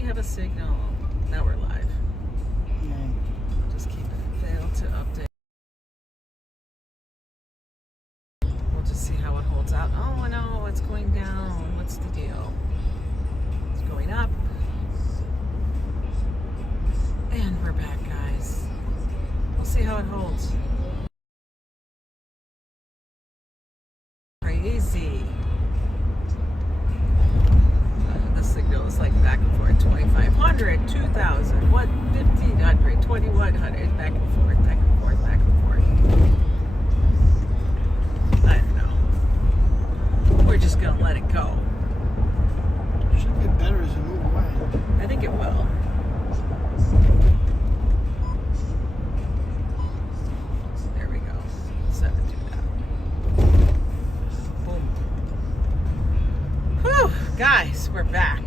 we have a signal. Now we're live. Just keep it failed to update. We'll just see how it holds out. Oh no, it's going down. What's the deal? It's going up. And we're back, guys. We'll see how it holds. Crazy. The signal is like back and forth. 2,500, 2,000, 1,500, 2,100. Back and forth, back and forth, back and forth. I don't know. We're just going to let it go. It should get better as you move away. I think it will. There we go. 7 to that. Boom. Whew, guys, we're back.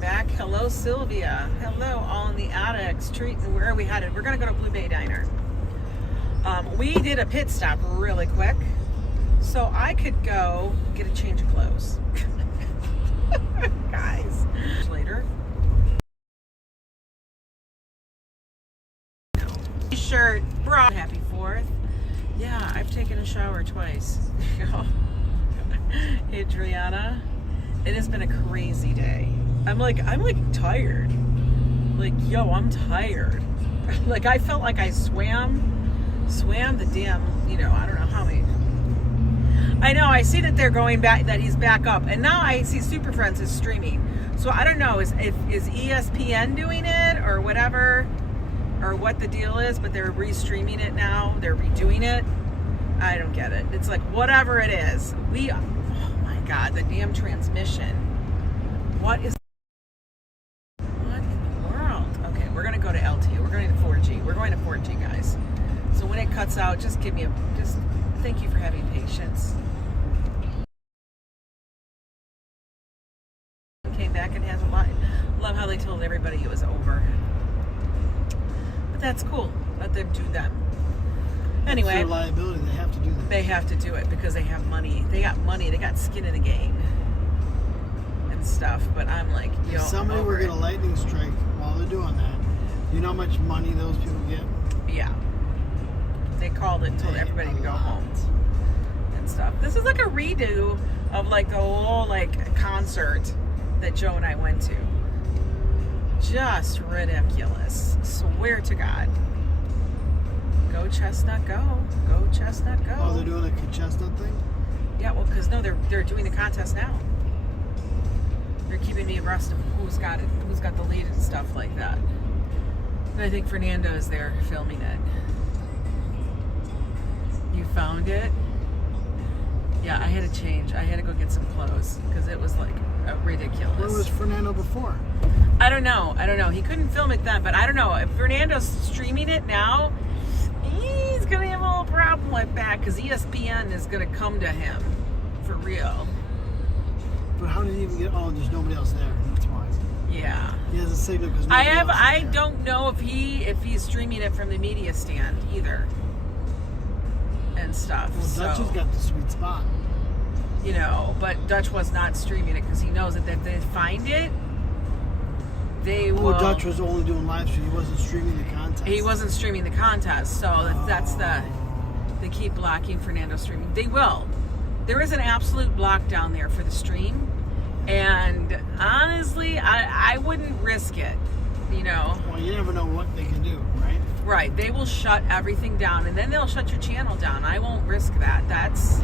Back. Hello, Sylvia. Hello, all in the attics. Where are we headed? We're going to go to Blue Bay Diner. We did a pit stop really quick, so I could go get a change of clothes. Guys. Later. T-shirt, bra. Happy 4th. Yeah, I've taken a shower twice. Adriana, it has been a crazy day. I'm like tired. Like, yo, I'm tired. Like, I felt like I swam the damn, I don't know how many. I know, I see that they're going back, that he's back up. And now I see Super Friends is streaming. So I don't know, is ESPN doing it or whatever, or what the deal is, but they're re-streaming it now. They're redoing it. I don't get it. It's like, whatever it is. Oh my God, the damn transmission. What in the world? Okay, we're gonna go to LTE. We're going to 4G. We're going to 4G, guys. So when it cuts out, just thank you for having patience. Came back and has a lot. Love how they told everybody it was over. But that's cool. Let them do them. Anyway, it's their liability. They have to do that. They have to do it because they have money. They got money. They got skin in the game and stuff. But I'm like, if somebody were going to lightning strike while they're doing that, you know how much money those people get? Yeah. They called it and told everybody to go home and stuff. This is like a redo of like the whole concert that Joe and I went to. Just ridiculous. Swear to God. Go Chestnut, go. Go Chestnut, go. Oh, they're doing a Chestnut thing? Yeah, well, because no, they're doing the contest now. They're keeping me abreast of who's got the lead and stuff like that. And I think Fernando is there filming it. You found it? Yeah, I had to change. I had to go get some clothes because it was like ridiculous. Where was Fernando before? I don't know. He couldn't film it then, but I don't know. If Fernando's streaming it now, he's going to have a little problem with that because ESPN is going to come to him for real. But how did he even get? Oh, there's nobody else there. That's why. Yeah. He has a signal because I don't know if he's streaming it from the media stand either. And stuff. Well, Dutch has got the sweet spot. But Dutch was not streaming it because he knows that if they find it, they will. Well, Dutch was only doing live stream. He wasn't streaming the contest. He wasn't streaming the contest, so that's they keep blocking Fernando streaming. They will. There is an absolute block down there for the stream, and honestly, I wouldn't risk it. Well, you never know what they can do, right? Right. They will shut everything down, and then they'll shut your channel down. I won't risk that. That's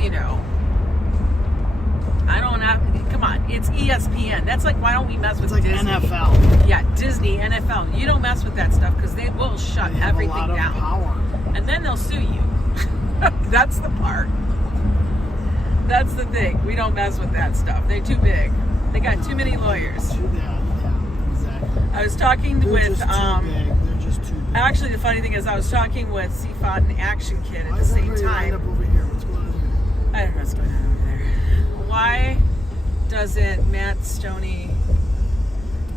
I don't have. Come on, it's ESPN. That's like, why don't we mess with Disney? NFL. Yeah, Disney, NFL. You don't mess with that stuff because they will shut everything down. They have a lot of power. And then they'll sue you. That's the part. That's the thing. We don't mess with that stuff. They're too big. They got too many lawyers. Yeah, exactly. I was talking with They're just too big. Actually, the funny thing is, I was talking with CFOD and Action Kid at the same time. Up over here? What's going on here? I don't know what's going on over there. Why doesn't Matt Stoney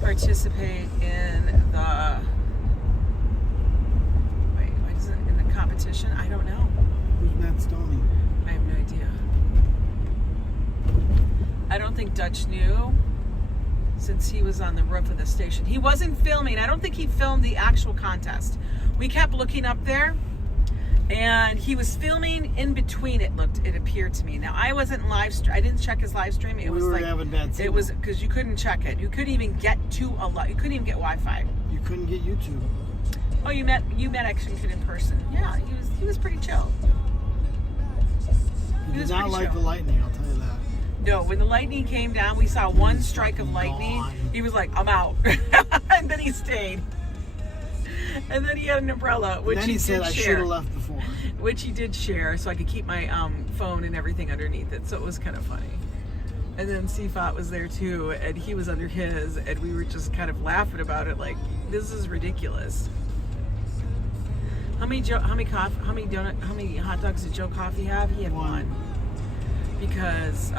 participate in the competition? I don't know. Who's Matt Stoney? I have no idea. I don't think Dutch knew since he was on the roof of the station. He wasn't filming. I don't think he filmed the actual contest. We kept looking up there, and he was filming in between. It appeared to me. Now I wasn't live stream. I didn't check his live stream. It We was were like having bad signal. it was because you couldn't check it. You couldn't even get to you couldn't even get Wi-Fi. You couldn't get YouTube. Oh, you met Action Kid in person. Yeah, he was pretty chill. He was did not pretty like chill. the lightning, I'll tell you that. No, when the lightning came down, we saw one strike of lightning. gone. He was like, "I'm out," and then he stayed. And then he had an umbrella, which And then he said, did I should share. have left before. Which he did share, so I could keep my phone and everything underneath it. So it was kind of funny. And then Seafot was there too, and he was under his, and we were just kind of laughing about it, like, this is ridiculous. How many hot dogs did Joe Coffey have? He had one. Because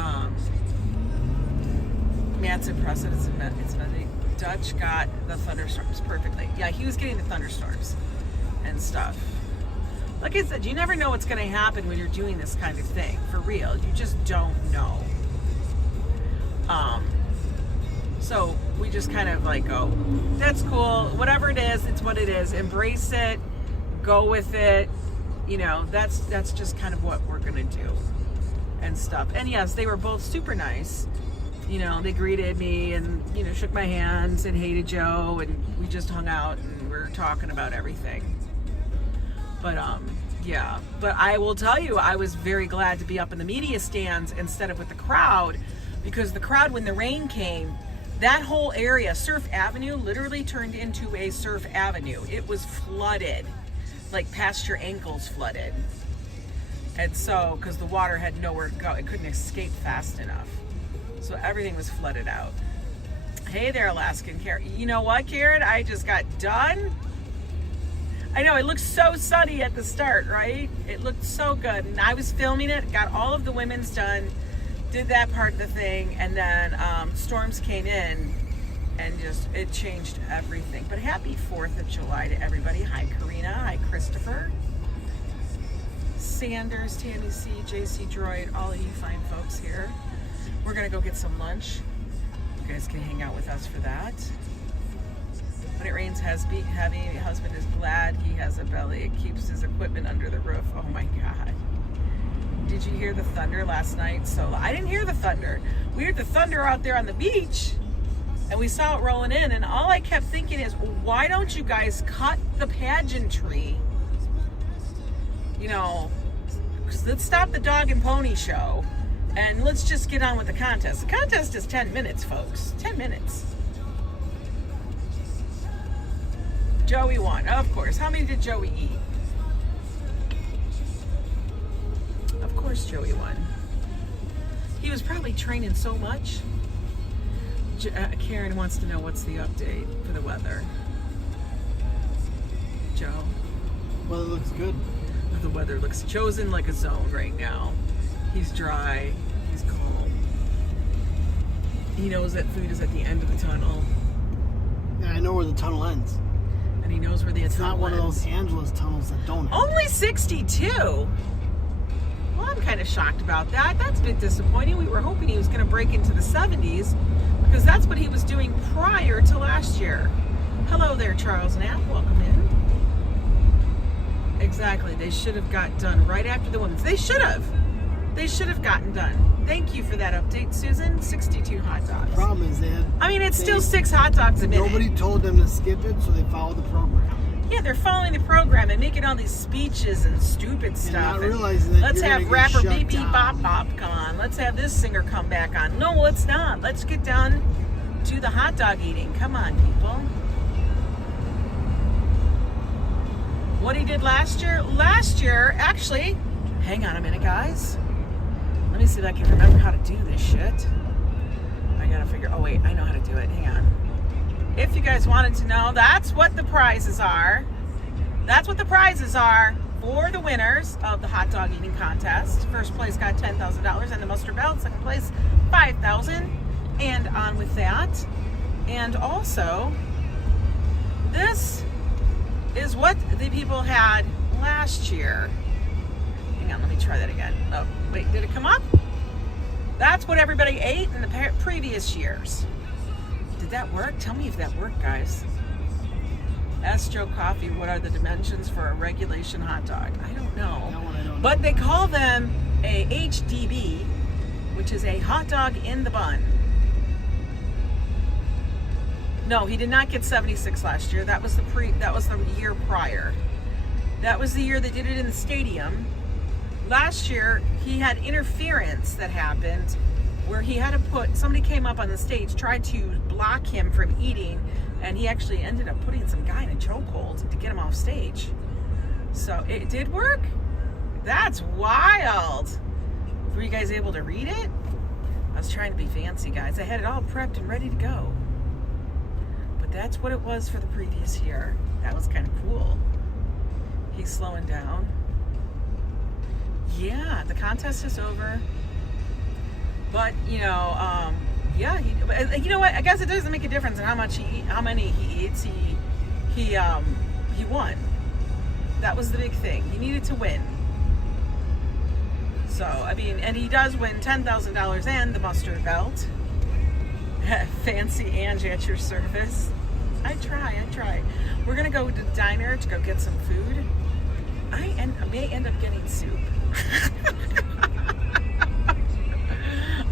Matt's impressed. It's amazing. Dutch got the thunderstorms perfectly. Yeah, he was getting the thunderstorms and stuff. Like I said, you never know what's going to happen when you're doing this kind of thing. For real. You just don't know. So we just kind of like go, that's cool. Whatever it is, it's what it is. Embrace it. Go with it. You know, that's just kind of what we're going to do and stuff. And yes, they were both super nice. You know, they greeted me and, you know, shook my hands and hey to Joe, and we just hung out and we were talking about everything. But yeah, but I will tell you, I was very glad to be up in the media stands instead of with the crowd, because the crowd, when the rain came, that whole area, Surf Avenue, literally turned into a surf avenue. It was flooded, like past your ankles flooded. And so, because the water had nowhere to go, it couldn't escape fast enough. So everything was flooded out. Hey there, Alaskan Karen. You know what, Karen? I just got done. I know, it looked so sunny at the start, right? It looked so good. And I was filming it, got all of the women's done, did that part of the thing, and then storms came in and just, it changed everything. But happy 4th of July to everybody. Hi, Karina. Hi, Christopher. Sanders, Tammy C, JC Droid, all of you fine folks here. We're gonna go get some lunch. You guys can hang out with us for that. When it rains heavy, my husband is glad he has a belly. It keeps his equipment under the roof. Oh my God. Did you hear the thunder last night? So I didn't hear the thunder. We heard the thunder out there on the beach, and we saw it rolling in, and all I kept thinking is, why don't you guys cut the pageantry? You know, let's stop the dog and pony show, and let's just get on with the contest. The contest is 10 minutes, folks. 10 minutes. Joey won, of course. How many did Joey eat? Of course Joey won. He was probably training so much. Karen wants to know what's the update for the weather. Joe? Well, it looks good. The weather looks chosen like a zone right now. He's dry. He's calm. He knows that food is at the end of the tunnel. Yeah, I know where the tunnel ends. And he knows where the It's not tunnel one of ends. those Angela's tunnels that don't end. Only 62? Well, I'm kind of shocked about that. That's a bit disappointing. We were hoping he was going to break into the 70s, because that's what he was doing prior to last year. Hello there, Charles Knapp. Welcome in. Exactly. They should have got done right after the women's. They should have. They should have gotten done. Thank you for that update, Susan. 62 hot dogs. The problem is I mean, it's still 6 hot dogs a minute. Nobody told them to skip it, so they followed the program. Yeah, they're following the program and making all these speeches and stupid stuff. not realizing that let's you're have gonna get rapper shut BB down. Bop Bop come on. Let's have this singer come back on. No, let's not. Let's get down to the hot dog eating. Come on, people. What he did last year? Last year, actually, hang on a minute, guys. Let me see if I can remember how to do this shit. I gotta figure, oh wait, I know how to do it. Hang on. If you guys wanted to know, that's what the prizes are. That's what the prizes are for the winners of the hot dog eating contest. First place got $10,000 and the mustard belt. Second place, $5,000. And on with that. And also, this is what the people had last year. Hang on, let me try that again. Oh, wait, did it come up? That's what everybody ate in the previous years. Did that work? Tell me if that worked, guys. Ask Joe Coffee, what are the dimensions for a regulation hot dog? I don't know. That one I don't But know. they call them a HDB, which is a hot dog in the bun. No, he did not get 76 last year. That was the year prior. That was the year they did it in the stadium. Last year, he had interference that happened where he had to somebody came up on the stage, tried to block him from eating, and he actually ended up putting some guy in a chokehold to get him off stage. So it did work? That's wild. Were you guys able to read it? I was trying to be fancy, guys. I had it all prepped and ready to go. But that's what it was for the previous year. That was kind of cool. He's slowing down. Yeah, the contest is over. But, yeah, you know what? I guess it doesn't make a difference in how many he eats. He won. That was the big thing. He needed to win. So, I mean, and he does win $10,000 and the mustard belt. Fancy Angie at your service. I try. We're going to go to the diner to go get some food. I may end up getting soup.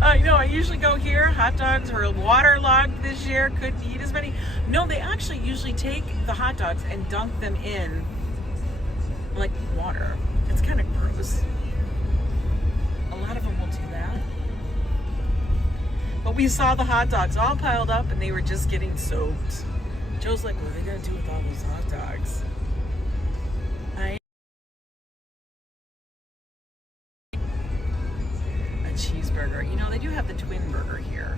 I usually go here. Hot dogs were waterlogged this year. Couldn't eat as many. No, they actually usually take the hot dogs and dunk them in like water. It's kind of gross. A lot of them will do that. But we saw the hot dogs all piled up and they were just getting soaked. Joe's like, what are they going to do with all those hot dogs? Cheeseburger. They do have the twin burger here.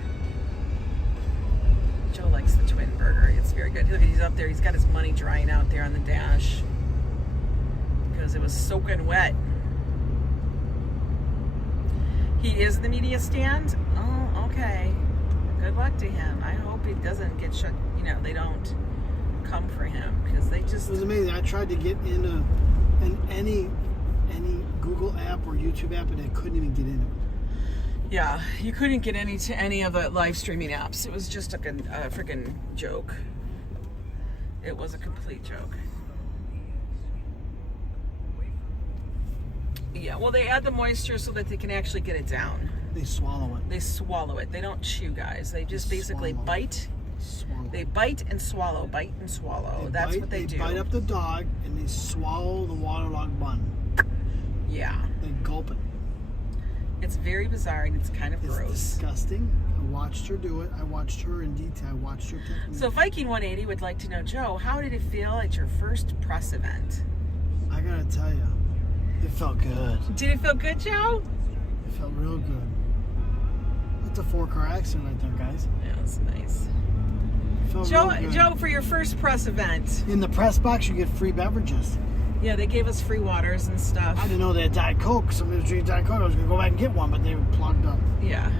Joe likes the twin burger. It's very good. Look, he's up there. He's got his money drying out there on the dash because it was soaking wet. He is the media stand. Oh, okay. Good luck to him. I hope he doesn't get shut. They don't come for him because they just. It was amazing. I tried to get into any Google app or YouTube app, and I couldn't even get in it. Yeah, you couldn't get any of the live streaming apps. It was just a freaking joke. It was a complete joke. Yeah, well, they add the moisture so that they can actually get it down. They swallow it. They swallow it. They don't chew, guys. They just basically bite. Swallow. They bite and swallow. Bite and swallow. That's what they do. They bite up the dog and they swallow the waterlogged bun. Yeah. They gulp it. It's very bizarre and it's kind of gross. Disgusting. I watched her do it. I watched her in detail. I watched her technique. So Viking 180 would like to know, Joe, how did it feel at your first press event? I gotta tell you, it felt good. Did it feel good, Joe? It felt real good. That's a 4-car accident right there, guys. Yeah, that's nice. It felt real good. Joe, for your first press event. In the press box, you get free beverages. Yeah, they gave us free waters and stuff. I didn't know they had Diet Coke. Somebody was drinking Diet Coke. I was gonna go back and get one, but they were plugged up. Yeah.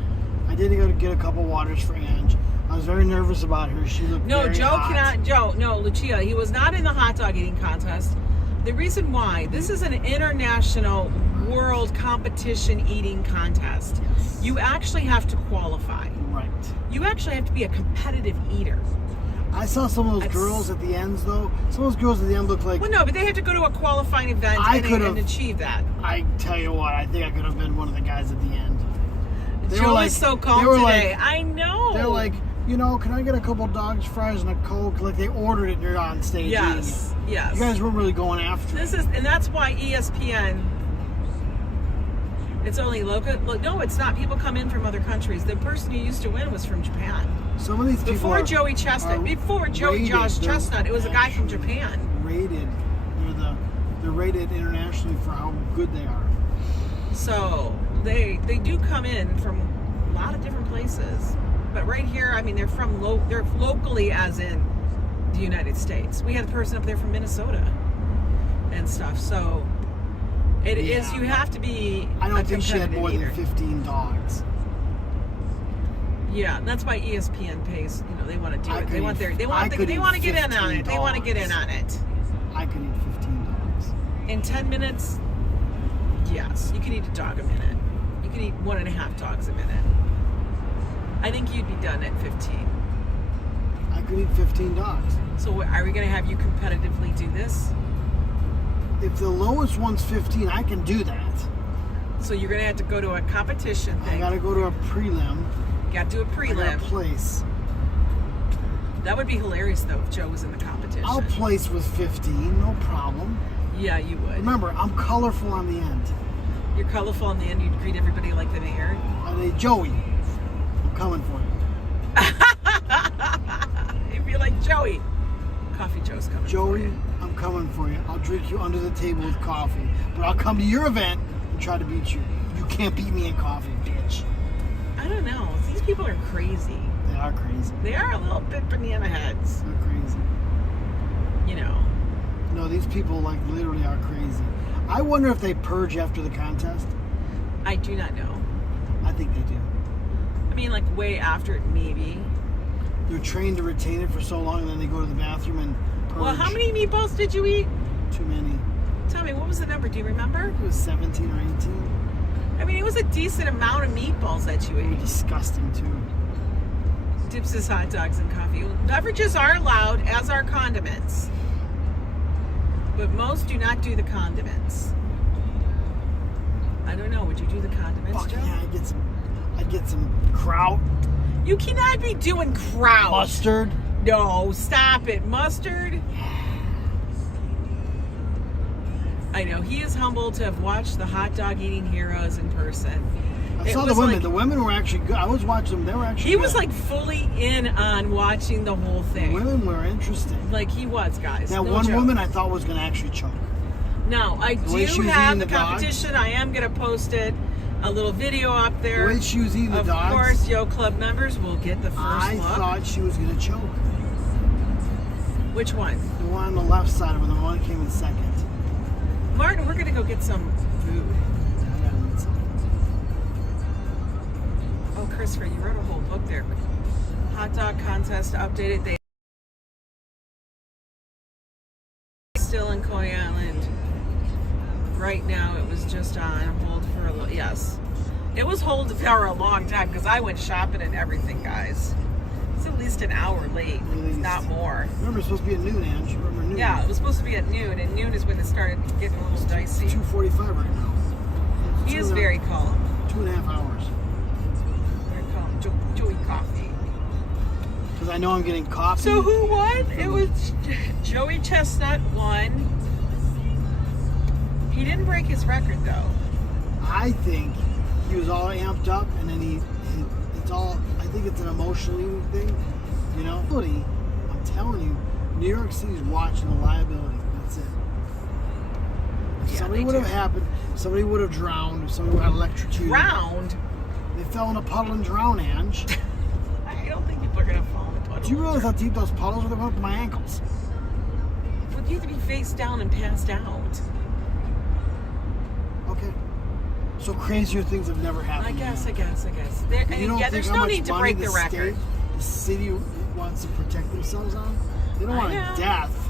I did go to get a couple waters for Ange. I was very nervous about her. She looked very hot. Lucia, he was not in the hot dog eating contest. The reason why, this is an international world competition eating contest. Yes. You actually have to qualify. Right. You actually have to be a competitive eater. I saw some of those girls at the ends, though. Some of those girls at the end looked like... Well, no, but they have to go to a qualifying event and achieve that. I tell you what, I think I could have been one of the guys at the end. Joe is so calm today. I know. They're like, can I get a couple dogs, fries, and a Coke? Like, they ordered it and you're on stage eating it. Yes. You guys were really going after it. And that's why ESPN... It's only local. No, it's not. People come in from other countries. The person who used to win was from Japan. Some of these people before Joey Jaws Chestnut, it was a guy from Japan. They're rated internationally for how good they are. So they do come in from a lot of different places. But right here, I mean, they're locally, as in the United States. We had a person up there from Minnesota and stuff. So. It is. You have to be. I don't think she had more than 15 dogs. Yeah, that's why ESPN pays. They want to do it. They want to get in on it. They want to get in on it. I could eat 15 dogs in 10 minutes. Yes, you can eat a dog a minute. You can eat 1.5 dogs a minute. I think you'd be done at 15. I could eat 15 dogs. So are we going to have you competitively do this? If the lowest one's 15, I can do that. So you're going to have to go to a competition thing. I got to go to a prelim. You got to do a I prelim. got to place. That would be hilarious, though, if Joe was in the competition. I'll place with 15, no problem. Yeah, you would. Remember, I'm colorful on the end. You're colorful in the end. You'd greet everybody like the mayor. Joey, I'm coming for you. You'd be like, Joey. Coffee Joe's coming for Joey, you. I'm coming for you. I'll drink you under the table with coffee. But I'll come to your event and try to beat you. You can't beat me in coffee, bitch. I don't know. These people are crazy. They are crazy. They are a little bit banana heads. They're crazy. You know. No, these people like literally are crazy. I wonder if they purge after the contest. I do not know. I think they do. I mean, like way after it, maybe. They're trained to retain it for so long, and then they go to the bathroom and purge. Well, how many meatballs did you eat? Too many. Tell me, what was the number? Do you remember? It was 17 or 18. I mean, it was a decent amount of meatballs that you They were ate. disgusting, too. Dips is hot dogs and coffee. Beverages are allowed, as are condiments. But most do not do the condiments. I don't know. Would you do the condiments, Fuck Joe? yeah, I'd get some kraut, You cannot be doing kraut. mustard. No, stop it. Mustard? I know. He is humbled to have watched the hot dog eating heroes in person. I It saw the was women. like- The women were actually good. I was watching them. They were actually He was good. like fully in on watching the whole The thing. women were interesting. Like he was, guys. That No one joke. woman I thought was going to actually choke. Now, I The way do she was have eating the the dog. competition. I am going to post it. A little video up The there. way she was eating the Of dogs, course, Yo Club members will get the first I look. thought she was going to choke. Which one? The one on the left side of her, the one that came in second. Martin, we're going to go get some food. I gotta eat some. Oh, Christopher, you wrote a whole book there. Hot dog contest updated. They still in Coney Island. Right now, it was just on hold for a little. Yes, it was hold for a long time because I went shopping and everything, guys. It's at least an hour late, At if least. not more. Remember, it's supposed to be at noon, Ange. Remember noon? Yeah, it was supposed to be at noon, and noon is when it started getting a little dicey. It's 2:45 right now. It's He is 2.5 very calm. 2.5 hours. Very calm. Joey Coffee. Because I know I'm getting coffee. So who won? It was Joey Chestnut won. He didn't break his record though. I think he was all amped up, and then it's all. I think it's an emotional eating thing, you know. I'm telling you, New York City's watching the liability. That's it. If Yeah, somebody they would have do. happened, somebody would have drowned, if somebody would have electrocuted. Round. They fell in a puddle and drowned, Ange. I don't think people are gonna fall in the puddle. Do you realize how deep those puddles are? They went up to my ankles. Well, you have to be face down and passed out. Okay. So crazier things have never happened. I guess. There, You don't yeah, think there's how no much need to money break the record. the city wants to protect themselves on? They don't I want know. death.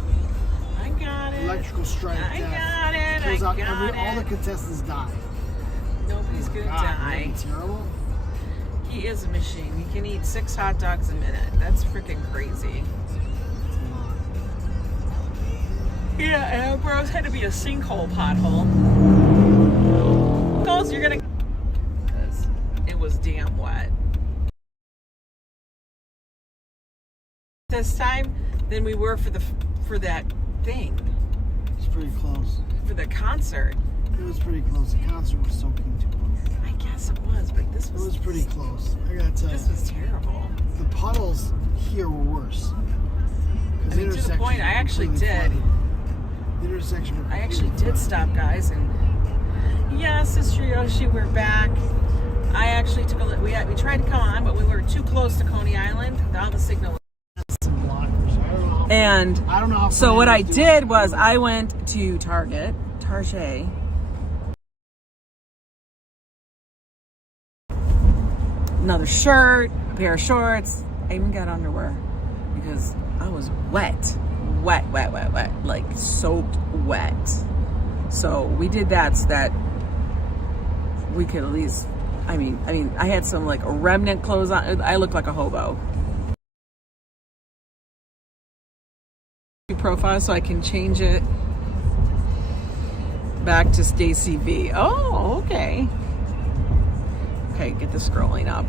I got it. Electrical strike. I death. got it. Kills I out got all the it. contestants die. Nobody's gonna God, die. that'd be terrible. He is a machine. He can eat 6 hot dogs a minute. That's freaking crazy. It's a lot. Yeah, Ambrose had to be a sinkhole pothole. Because you're gonna. Because it was damn wet. This time than we were for that thing, It's pretty close. for the concert. It was pretty close. The concert was soaking too close. I guess it was, but this It was. was pretty close. I gotta tell you, This was terrible. the puddles here were worse. 'Cause I mean, to the point, intersections I were actually completely did. flooded. The intersection. Were I actually completely did flooded. stop, guys, and yes, Sister Yoshi, we're back. I actually took a look. We tried to come on, but we were too close to Coney Island. Now the signal. Some blockers. I don't know. And I don't know how. so what I Fernando's did doing. was I went to Target, another shirt, a pair of shorts. I even got underwear because I was wet, like soaked wet. So we did that so that we could at least. I mean, I had some like remnant clothes on. I looked like a hobo. your profile so I can change it back to Stacy B. Oh, okay. Okay, get the scrolling up.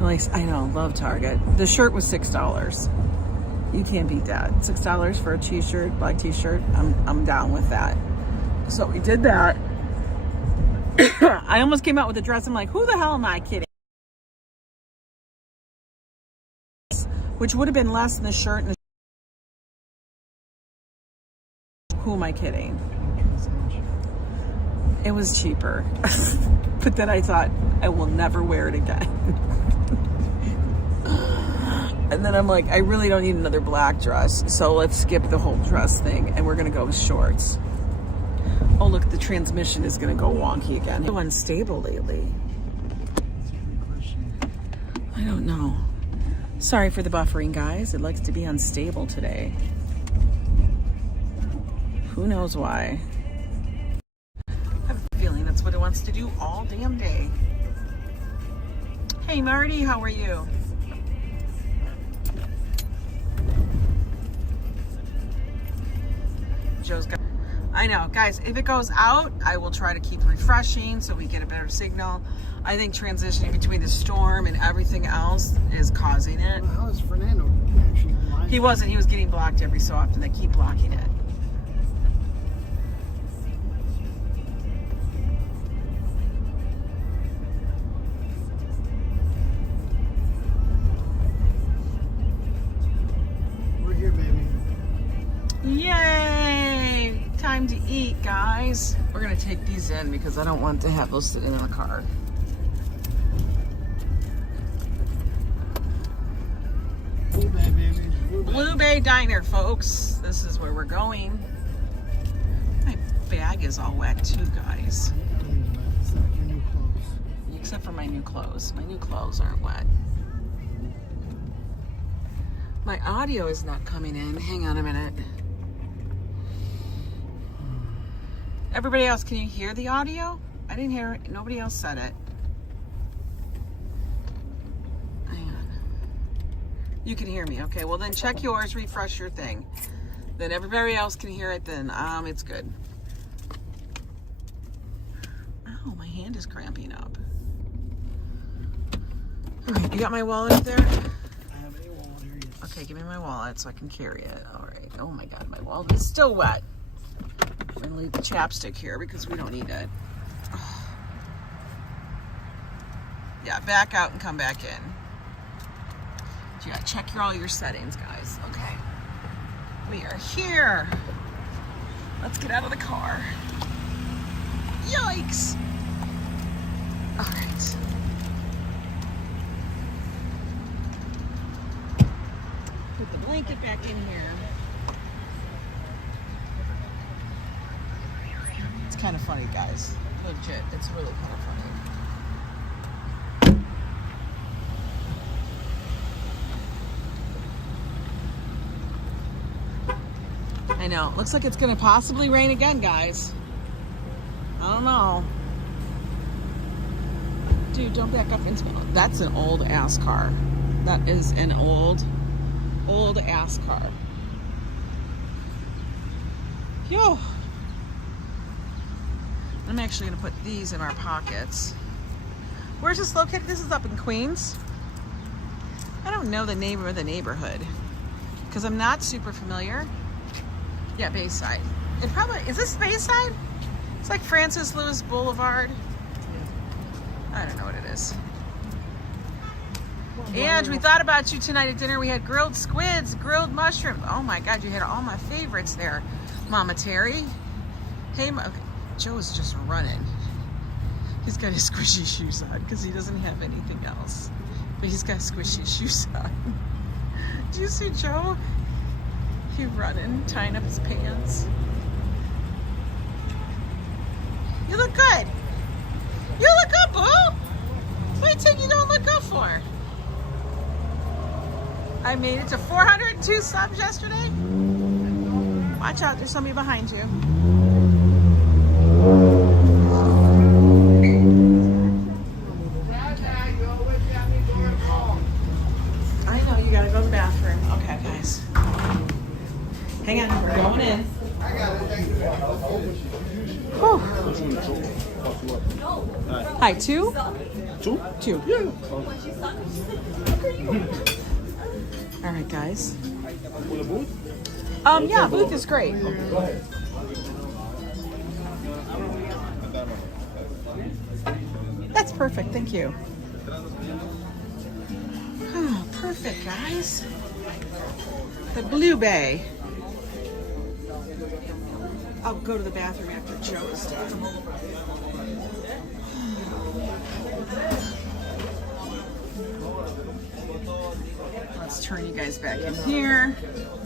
Nice. I know, love Target. The shirt was $6. You can't beat that. $6 for a t-shirt, black t-shirt. I'm down with that. So we did that. I almost came out with a dress. I'm like, who the hell am I kidding? Which would have been less than the shirt and the who am I kidding? It was cheaper. But then I thought, I will never wear it again. And then I'm like, I really don't need another black dress. So let's skip the whole dress thing and we're gonna go with shorts. Oh look, the transmission is gonna go wonky again. It's so unstable lately. I don't know. Sorry for the buffering, guys. It likes to be unstable today. Who knows why? I have a feeling that's what it wants to do all damn day. Hey Marty, how are you? Joe's got, I know, guys, if it goes out, I will try to keep refreshing so we get a better signal. I think transitioning between the storm and everything else is causing it. Well, how is Fernando actually live? He wasn't. He was getting blocked every so often. They keep blocking it. We're here, baby. Yay! Time to eat, guys. We're gonna take these in because I don't want to have those sitting in the car. Blue Bay, baby. Blue Bay Diner, folks. This is where we're going. My bag is all wet too, guys. Except your new clothes. Except for my new clothes. My new clothes aren't wet. My audio is not coming in. Hang on a minute. Everybody else, can you hear the audio? I didn't hear it. Nobody else said it. Hang on. You can hear me. Okay, well then check yours, refresh your thing. Then everybody else can hear it, then it's good. Ow, my hand is cramping up. Okay, you got my wallet up there? I have a wallet here, yes. Okay, give me my wallet so I can carry it. All right. Oh my God, my wallet is still wet. We're gonna leave the chapstick here because we don't need it. Oh. Yeah, back out and come back in. You gotta check all your settings, guys. Okay. We are here. Let's get out of the car. Yikes. All right. Put the blanket back in here. It's kind of funny, guys. Legit, it's really kind of funny. I know. Looks like it's going to possibly rain again, guys. I don't know. Dude, don't back up into... That's an old ass car. That is an old ass car. Yo. I'm actually going to put these in our pockets. Where's this located? This is up in Queens. I don't know the name of the neighborhood because I'm not super familiar. Yeah, Bayside. It probably, is this Bayside? It's like Francis Lewis Boulevard. I don't know what it is. And we thought about you tonight at dinner. We had grilled squids, grilled mushrooms. Oh my God, you had all my favorites there, Mama Terry. Hey, okay. Joe's just running. He's got his squishy shoes on because he doesn't have anything else. But he's got squishy shoes on. Do you see Joe? He's running, tying up his pants. You look good. You look good, boo. What do you think you don't look good for? I made it to 402 subs yesterday. Watch out, there's somebody behind you. I know, you gotta go to the bathroom. Okay, guys. Hang on, we're going in. Whew. Hi, two? Two. Yeah. All right, guys. Yeah, booth is great. That's perfect, thank you. Oh, perfect, guys. The Blue Bay. I'll go to the bathroom after Joe is done. Let's turn you guys back in here.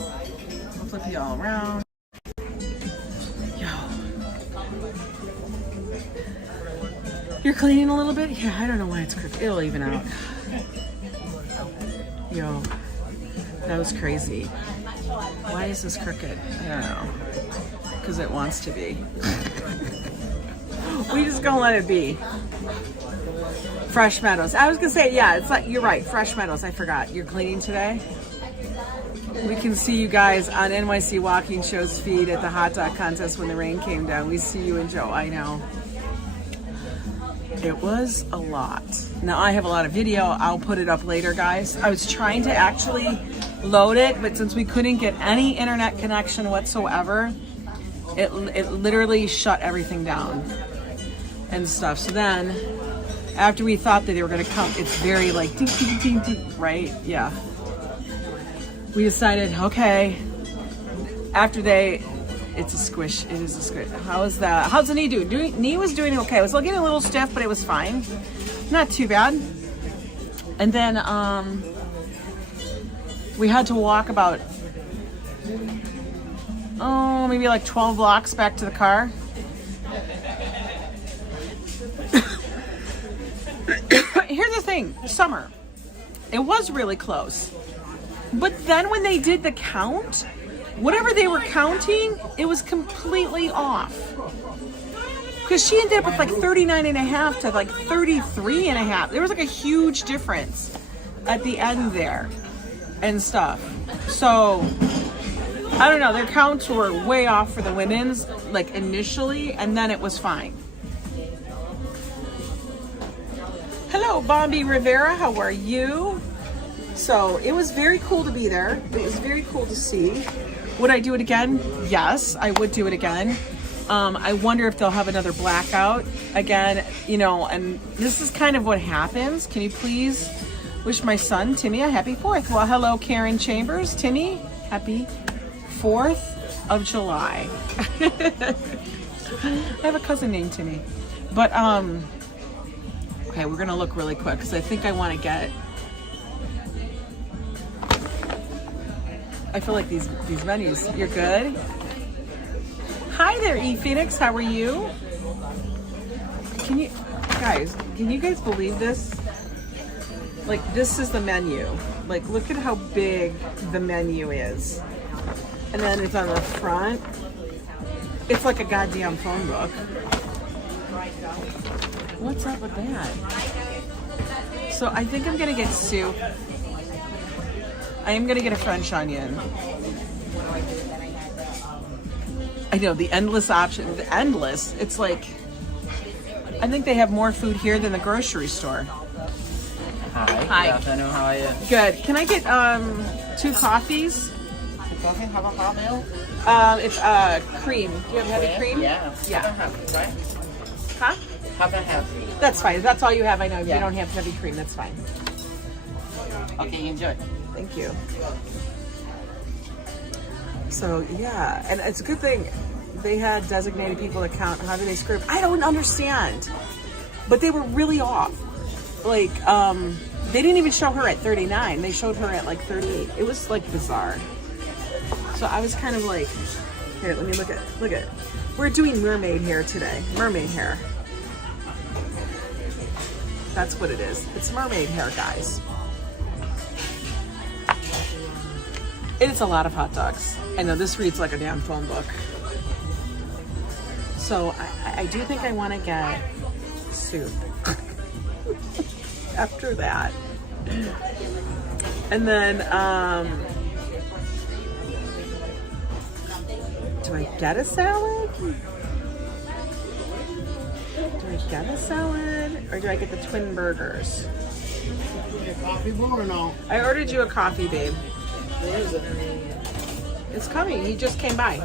I'll flip you all around. Yo. You're cleaning a little bit? Yeah, I don't know why it's crooked. It'll even out. Yo, that was crazy. Why is this crooked? I don't know. Because it wants to be. We just gonna let it be. Fresh Meadows. I was gonna say, yeah, it's like, you're right, Fresh Meadows. I forgot. You're cleaning today? We can see you guys on NYC Walking Show's feed at the hot dog contest when the rain came down. We see you and Joe, I know. It was a lot. Now I have a lot of video. I'll put it up later, guys. I was trying to actually load it, but since we couldn't get any internet connection whatsoever, it literally shut everything down and stuff. So then, after we thought that they were gonna come, it's very like ding, ding, ding, ding, right? Yeah. We decided, okay, after it's a squish. It is a squish. How's the knee doing? Knee was doing okay. It was getting a little stiff, but it was fine. Not too bad. And then we had to walk about, maybe like 12 blocks back to the car. Here's the thing, summer. It was really close. But then when they did the count, whatever they were counting, it was completely off. Because she ended up with like 39 and a half to like 33 and a half. There was like a huge difference at the end there and stuff. So, I don't know, their counts were way off for the women's, like initially, and then it was fine. Hello, Bombi Rivera, how are you? So, it was very cool to be there. It was very cool to see. Would I do it again? Yes, I would do it again. I wonder if they'll have another blackout again, and this is kind of what happens. Can you please wish my son, Timmy, a happy 4th? Well, hello, Karen Chambers. Timmy, happy 4th of July. I have a cousin named Timmy. But, okay, we're going to look really quick because I think I want to get... I feel like these menus. You're good? Hi there, E Phoenix. How are you? Can you guys believe this? Like, this is the menu. Like, look at how big the menu is. And then it's on the front. It's like a goddamn phone book. What's up with that? So I think I'm gonna get soup. I am gonna get a French onion. I know, the endless options. Endless. It's like, I think they have more food here than the grocery store. Hi. Good afternoon. How are you? Good. Can I get 2 coffees? Coffee? Have a hot milk? It's cream. Do you have heavy cream? Yeah. Yeah. Have, right? Huh? Have a heavy. That's fine. That's all you have. I know. If Yeah. you don't have heavy cream, that's fine. Okay, enjoy. Thank you. So yeah, and it's a good thing they had designated people to count. How do they screw up? I don't understand, but they were really off. Like, they didn't even show her at 39. They showed her at like 38. It was like bizarre. So I was kind of like, here, let me look at. We're doing mermaid hair today. Mermaid hair. That's what it is. It's mermaid hair, guys. It's a lot of hot dogs. I know this reads like a damn phone book. So I do think I want to get soup after that. And then Do I get a salad? Do I get a salad? Or do I get the twin burgers? A coffee bowl or no? I ordered you a coffee, babe. Where is it? It's coming. He just came by.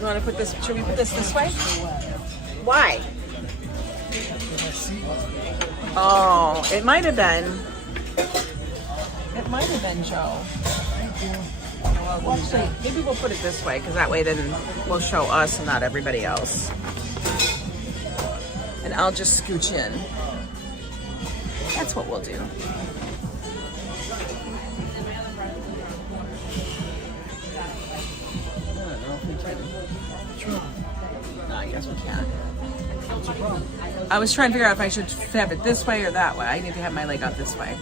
You want to put this? Should we put this way? Why? Oh, it might have been. It might have been Joe. Well, actually, maybe we'll put it this way because that way then we'll show us and not everybody else. And I'll just scooch in. That's what we'll do. No, I guess we can't. I was trying to figure out if I should have it this way or that way. I need to have my leg out this way.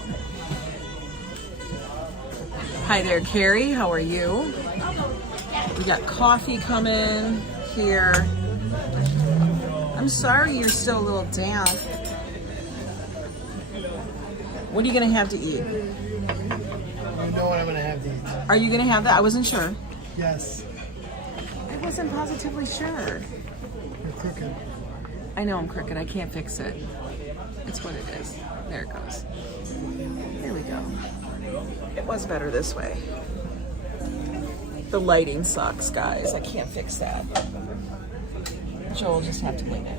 Hi there, Carrie. How are you? We got coffee coming here. I'm sorry you're still a little damp. What are you going to have to eat? You know what I'm going to have to eat. Are you going to have that? I wasn't sure. Yes. I wasn't positively sure. You're crooked. I know I'm crooked. I can't fix it. It's what it is. There it goes. There we go. It was better this way. The lighting sucks, guys. I can't fix that. Joel will just have to wing it.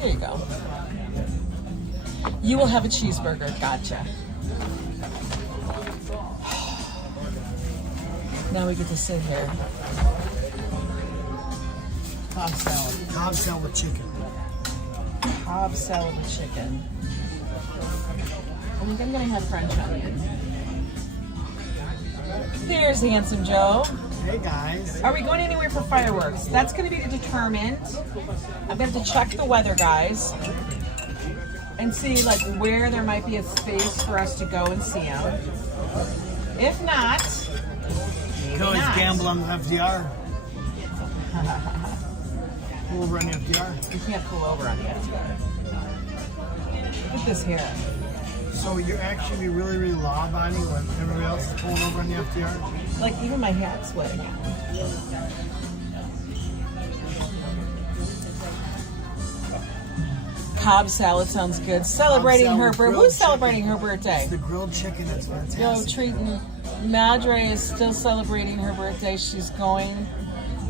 There you go. You will have a cheeseburger. Gotcha. Now we get to sit here. Cobb salad. Cobb salad with chicken. Cobb salad with chicken. I think I'm gonna have French onion. There's Handsome Joe. Hey guys. Are we going anywhere for fireworks? That's gonna be determined. I'm gonna have to check the weather, guys, and see like where there might be a space for us to go and see them. If not, You can always gamble on the FDR. Pull over on the FDR. you can't pull over on the FDR. Look at this here. So you're actually really, really law-abiding when everybody else is pulling over on the FDR? Like even my hat's sweating. Cobb salad sounds good. Celebrating salad her with birthday. grilled Who's celebrating chicken. her birthday? It's the grilled chicken that's Yo, fantastic. treating Madre is still celebrating her birthday. She's going.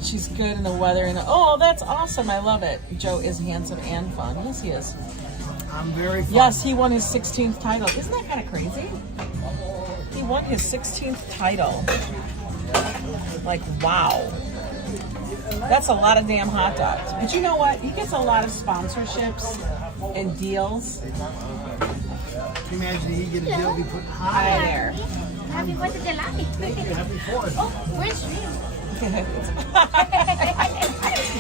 She's good in the weather. And oh, that's awesome. I love it. Joe is handsome and fun. Yes, he is. I'm very fun. Yes, he won his 16th title. Isn't that kind of crazy? He won his 16th title. Like, wow. That's a lot of damn hot dogs. But you know what? He gets a lot of sponsorships and deals. Can you imagine he get a deal he put Hi high? there. Happy 4th of July. Thank you. Happy 4th. Oh, we're streaming.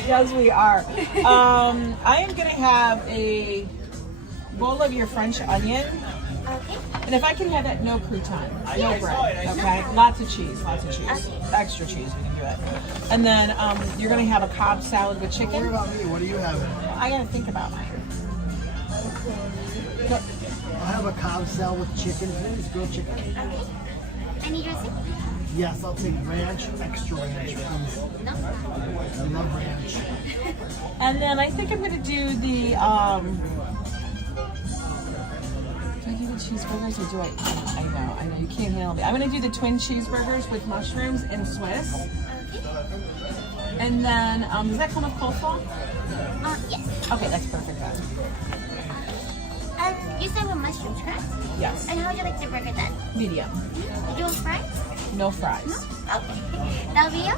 Yes, we are. I am going to have a bowl of your French onion. Okay. And if I can have that, no crouton, no bread, okay? Lots of cheese. Extra cheese, we can do it. And then you're going to have a Cobb salad with Don't worry chicken. about me. What do you have? I got to think about mine. I'll have a Cobb salad with chicken, please. Grilled chicken. Okay. Any dressing? Yes, I'll take ranch, extra ranch, please. No. I love ranch. And then I think I'm going to do the, do I do the cheeseburgers or do I know, you can't handle me. I'm going to do the twin cheeseburgers with mushrooms and Swiss. Okay. And then, does that come with coleslaw? Yes. Okay, that's perfect then. And you said with mushrooms, correct? Yes. And how would you like the burger then? Medium. You do fries? No fries. Okay. That'll be you?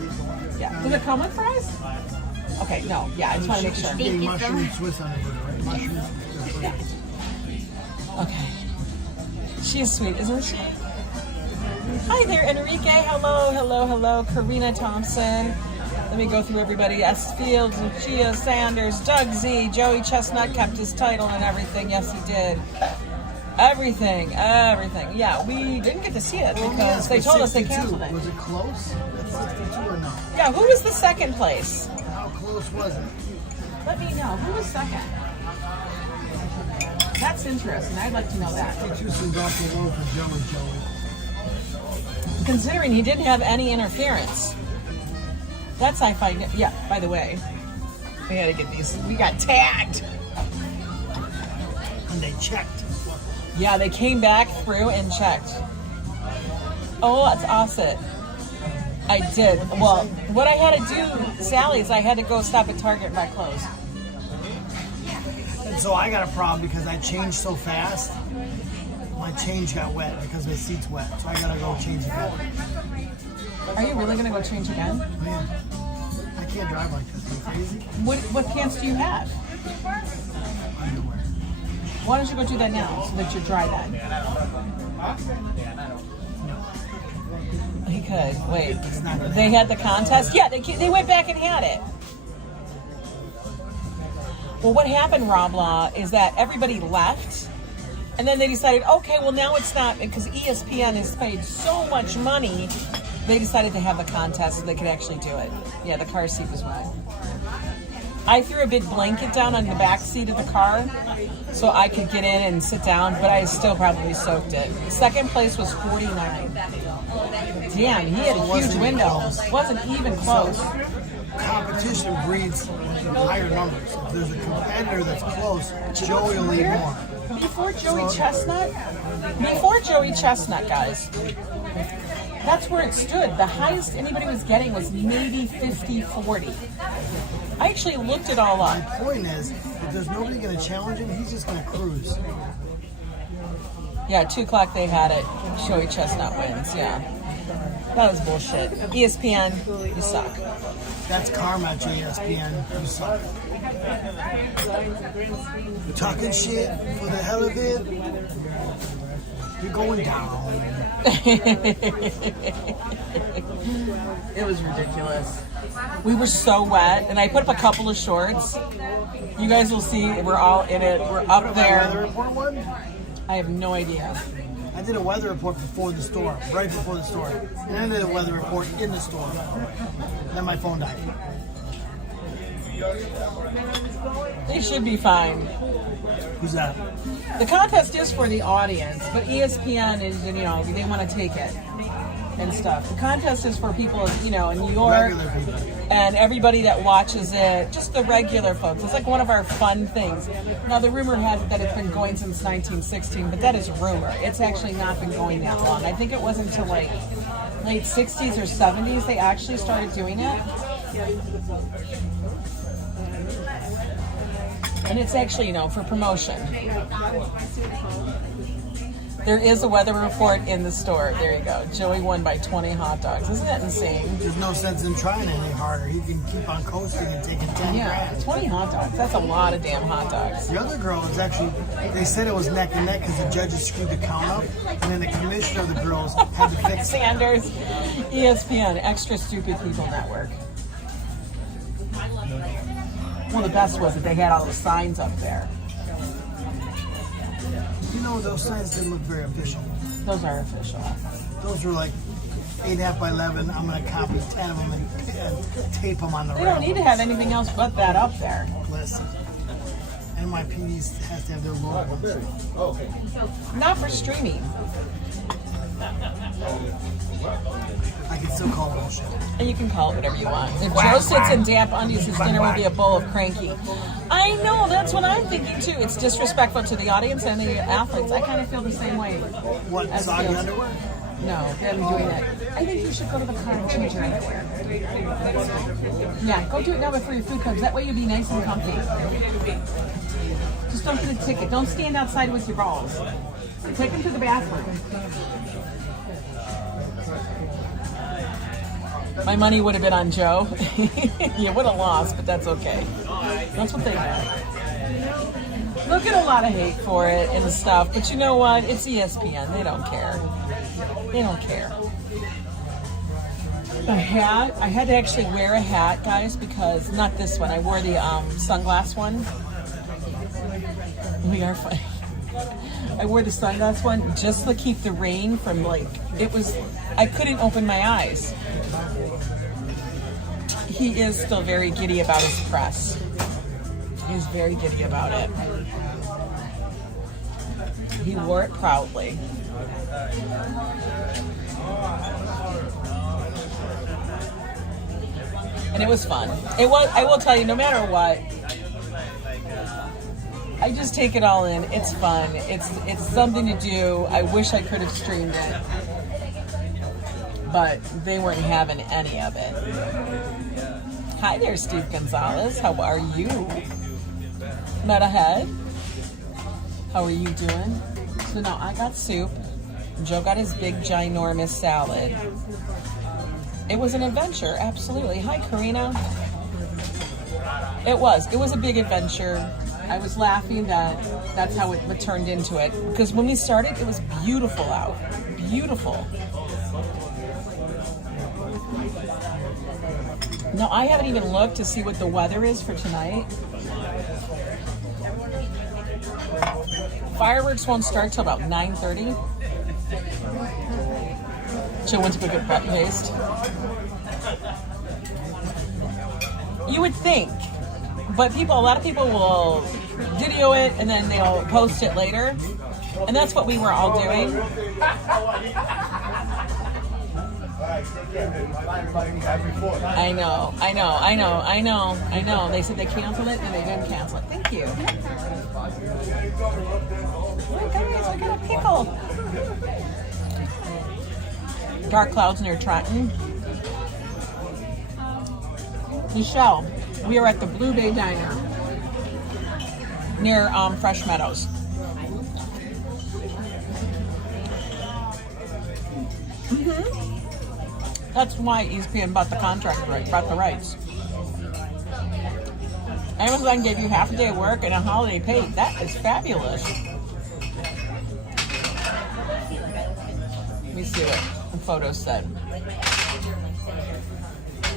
Yeah. Does it come with fries? Okay, no. Yeah, I just want to make sure. Thank you so mushroom much. Swiss on the burger, right? Mushrooms. Yeah. Okay. She is sweet, isn't she? Hi there, Enrique. Hello, hello, hello. Karina Thompson. Let me go through everybody. S. Fields, Lucia Sanders, Doug Z, Joey Chestnut kept his title and everything. Yes, he did. Everything. Yeah, we didn't get to see it because they told us they canceled it. Was it close? 62 or no? Yeah, who was the second place? How close close was it? Let me know. Who was second? That's interesting. I'd like to know that. Get you some Dr. Low for Joey. Considering he didn't have any interference. That's I find. Yeah, by the way, we had to get these. We got tagged. And they checked. Yeah, they came back through and checked. Oh, that's awesome. I did. Well, what I had to do, Sally, is I had to go stop at Target and buy clothes. And so I got a problem because I changed so fast. My change got wet because my seat's wet. So I gotta go change again. Are you really gonna go change again? Man, I can't drive like this. Are you crazy? What pants do you have? Underwear. Why don't you go do that now so that you're dry then? He could. Wait. They had the contest? Yeah, they went back and had it. Well, what happened, Rob Law, is that everybody left, and then they decided, okay, well, now it's not, because ESPN has paid so much money, they decided to have the contest so they could actually do it. Yeah, the car seat was wet. I threw a big blanket down on the back seat of the car so I could get in and sit down, but I still probably soaked it. Second place was 49. Damn, he had a huge window. Wasn't even close. Competition breeds higher numbers. If there's a competitor that's close, Joey will lead more. Before Joey Chestnut? Before Joey Chestnut, guys. That's where it stood. The highest anybody was getting was maybe 50-40. I actually looked it all My up. point is, if there's nobody going to challenge him, he's just going to cruise. Yeah, 2 o'clock they had it. Joey Chestnut wins, yeah. That was bullshit. ESPN, you suck. That's karma at ESPN. You suck. You're talking shit for the hell of it. You're going down. It was ridiculous. We were so wet, and I put up a couple of shorts. You guys will see, we're all in it. We're up Weather there. report one? I have no idea. I did a weather report before the storm, right before the storm. And then I did a weather report in the storm. Then my phone died. They should be fine. Who's that? The contest is for the audience, but ESPN is, you know, they want to take it and stuff. The contest is for people, you know, in New York Regular people. and everybody that watches it, just the regular folks. It's like one of our fun things. Now, the rumor has it that it's been going since 1916, but that is rumor. It's actually not been going that long. I think it wasn't until like late 60s or 70s they actually started doing it. And it's actually, you know, for promotion. There is a weather report in the store. There you go. Joey won by 20 hot dogs. Isn't that insane? There's no sense in trying any harder. He can keep on coasting and taking 10 Yeah, grand. 20 hot dogs. That's a lot of damn hot dogs. The other girl was actually, they said it was neck and neck because the judges screwed the count up. And then the commissioner of the girls had to fix it. Sanders, ESPN, Extra Stupid People Network. Well, the best was that they had all the signs up there. You know, those signs didn't look very official. Those are official. Those were like 8.5 by 11. I'm going to copy 10 of them and tape them on the They don't need to have anything else but that up there. Listen. NYPD has to have their logo. Not for streaming. I can still call bullshit. And you can call it whatever you want. If Joe sits in damp undies, his dinner will be a bowl of cranky. I know, that's what I'm thinking too. It's disrespectful to the audience and the athletes. I kind of feel the same way. What, As soggy feels. underwear? No, them doing it. I think you should go to the car and change your underwear. Yeah, go do it now before your food comes. That way you'll be nice and comfy. Just don't get a ticket. Don't stand outside with your balls. Take them to the bathroom. My money would have been on Joe. You would have lost, but that's okay. That's what they got. They'll get a lot of hate for it and stuff, but you know what? It's ESPN. They don't care. They don't care. The hat, I had to actually wear a hat, guys, because, not this one, I wore the sunglass one. We are funny. I wore the sunglass one just to keep the rain from, like, it was, I couldn't open my eyes. he is still very giddy about his press. He's very giddy about it. He wore it proudly. And it was fun. It was, I will tell you, no matter what, I just take it all in. It's fun. It's something to do. I wish I could have streamed it, but they weren't having any of it. Hi there, Steve Gonzalez. How are you? Metahead. How are you doing? So now I got soup. Joe got his big, ginormous salad. It was an adventure, absolutely. Hi, Karina. It was a big adventure. I was laughing that that's how it turned into it. Because when we started, it was beautiful out. Beautiful. No, I haven't even looked to see what the weather is for tonight. Fireworks won't start till about 9:30. Joe went to go get butt paste. You would think, but a lot of people will video it and then they'll post it later, and that's what we were all doing. I know. They said they canceled it and they didn't cancel it. Thank you. Oh guys, I got a pickle. Dark clouds near Trenton. Michelle, we are at the Blue Bay Diner near Fresh Meadows. That's why ESPN bought the contract, bought the rights. Amazon gave you half a day of work and a holiday pay. That is fabulous. Let me see what the photos said.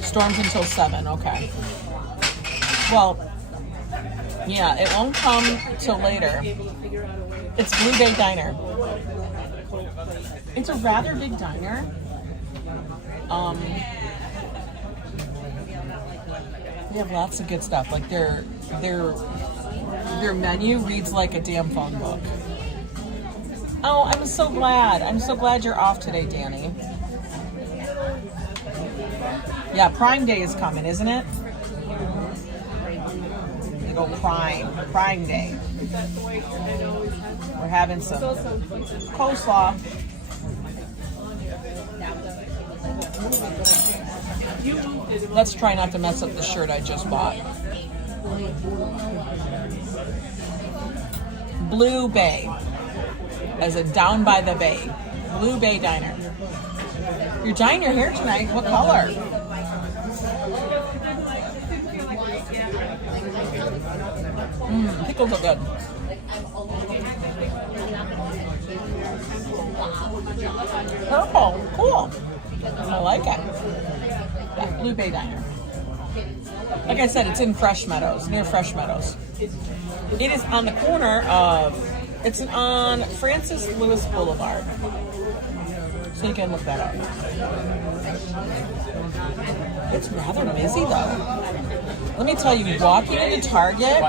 Storms until 7, okay. Well, yeah, it won't come till later. It's Blue Bay Diner. It's a rather big diner. They have lots of good stuff. Like their menu reads like a damn phone book. Oh, I'm so glad. I'm so glad you're off today, Danny. Yeah, Prime Day is coming, isn't it? You go Prime Day. We're having some coleslaw. Let's try not to mess up the shirt I just bought. Blue Bay, as a down by the bay. Blue Bay Diner. You're dyeing your hair tonight. What color? Pickles are good. Purple, cool. I like it. Yeah, Blue Bay Diner. Like I said, it's in Fresh Meadows, near Fresh Meadows. It is on the corner of, it's on Francis Lewis Boulevard. So you can look that up. It's rather busy though. Let me tell you, walking into Target,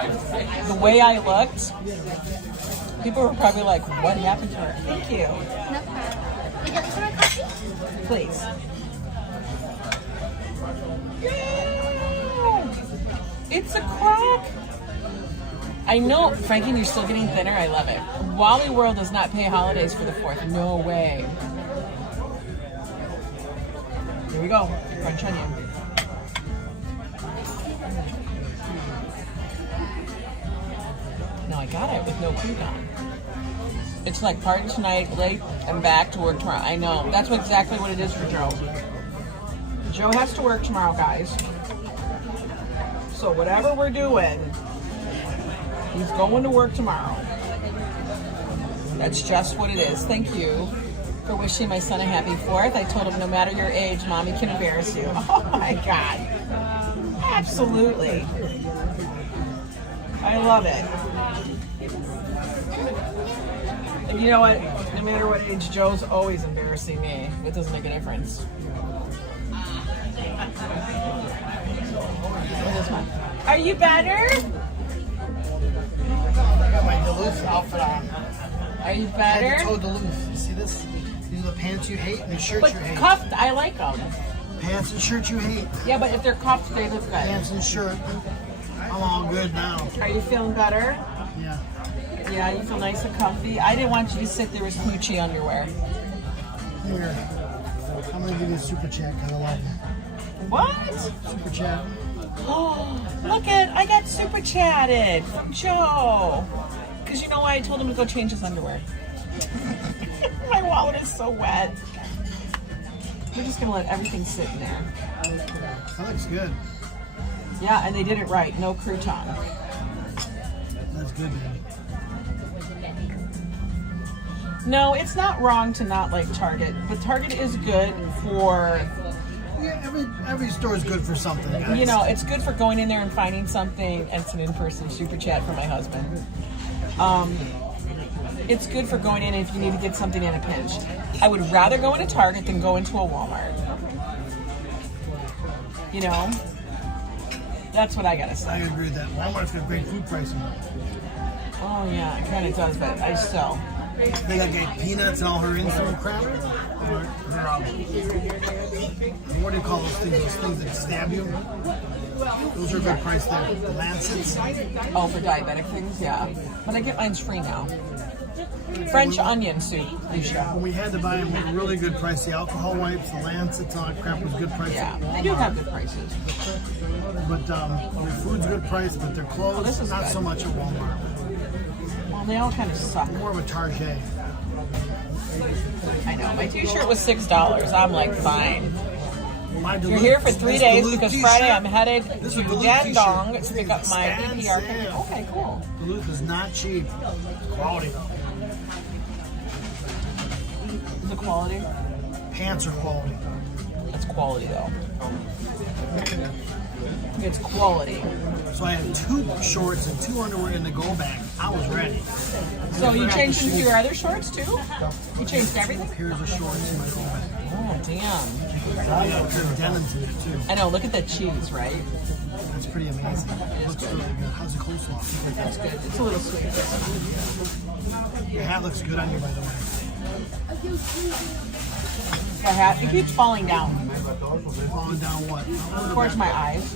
the way I looked, people were probably like, what happened to her? Thank you. No problem. Would you like some more coffee? Please. It's a crock. I know, Frankie, you're still getting thinner. I love it. Wally World does not pay holidays for the 4th. No way. Here we go. French onion. No, I got it with no coupon. It's like party tonight, late, and back to work tomorrow. I know. That's exactly what it is for Joe. Joe has to work tomorrow, guys. So whatever we're doing, he's going to work tomorrow. That's just what it is. Thank you for wishing my son a happy 4th. I told him no matter your age, Mommy can embarrass you. Oh my God. Absolutely. I love it. And you know what? No matter what age, Joe's always embarrassing me. It doesn't make a difference. This one. Are you better? I got my Duluth outfit on. Are you Head better? to toe Duluth. You see this? These are the pants you hate and the shirts But you hate. cuffed, I like them. Pants and shirts you hate. Yeah, but if they're cuffed, they look good. Pants and shirt. I'm all good now. Are you feeling better? Yeah. Yeah, you feel nice and comfy. I didn't want you to sit there with smoochy underwear. Here. I'm gonna give you a super chat because I love you. What? Super chat. Oh, look I got super chatted from Joe. Because you know why? I told him to go change his underwear. My wallet is so wet. We're just going to let everything sit in there. That looks good. Yeah, and they did it right. No crouton. That's good, man. No, it's not wrong to not like Target, but Target is good for, Yeah, every store is good for something, guys. you know, it's good for going in there and finding something. And it's an in-person super chat for my husband. It's good for going in if you need to get something in a pinch. I would rather go into Target than go into a Walmart. You know? That's what I gotta I say. agree with that. Walmart's got great food pricing. Oh yeah, it kind of does, but I still. They got like peanuts and all her instant crap. What do you call those things? Those things that stab you? Those are a good price there. Lancets. Oh, for diabetic things, yeah. But I get mine's free now. French onion soup, Lucia. When we had to buy them at a really good price, the alcohol wipes, the Lancets, all that crap was good price. Yeah, at Walmart. they do have good prices. But their food's good price, but their clothes, this is not good. so much at Walmart. Well, they all kind of suck. More of a Target. I know. My t-shirt was $6. I'm like, fine. My You're here for 3 this days Duluth because t-shirt- Friday I'm headed this to is a Duluth Dandong t-shirt. to pick up my Stand EPR. sale. Okay, cool. Duluth is not cheap. Quality. The quality? Pants are quality. That's quality though. It's quality. So I had 2 shorts and 2 underwear in the go bag. I was ready. So you forgot changed the into shoes. your other shorts too? You changed everything? Here's the shorts in my go bag. Oh damn. I got a pair of denims in there too. I know, look at that cheese, right? That's pretty amazing. It looks really good. How's the coleslaw? That's good. It's a little sweet. Your hat looks good on you, by the way. The hat, it keeps falling down Falling down what? towards my eyes.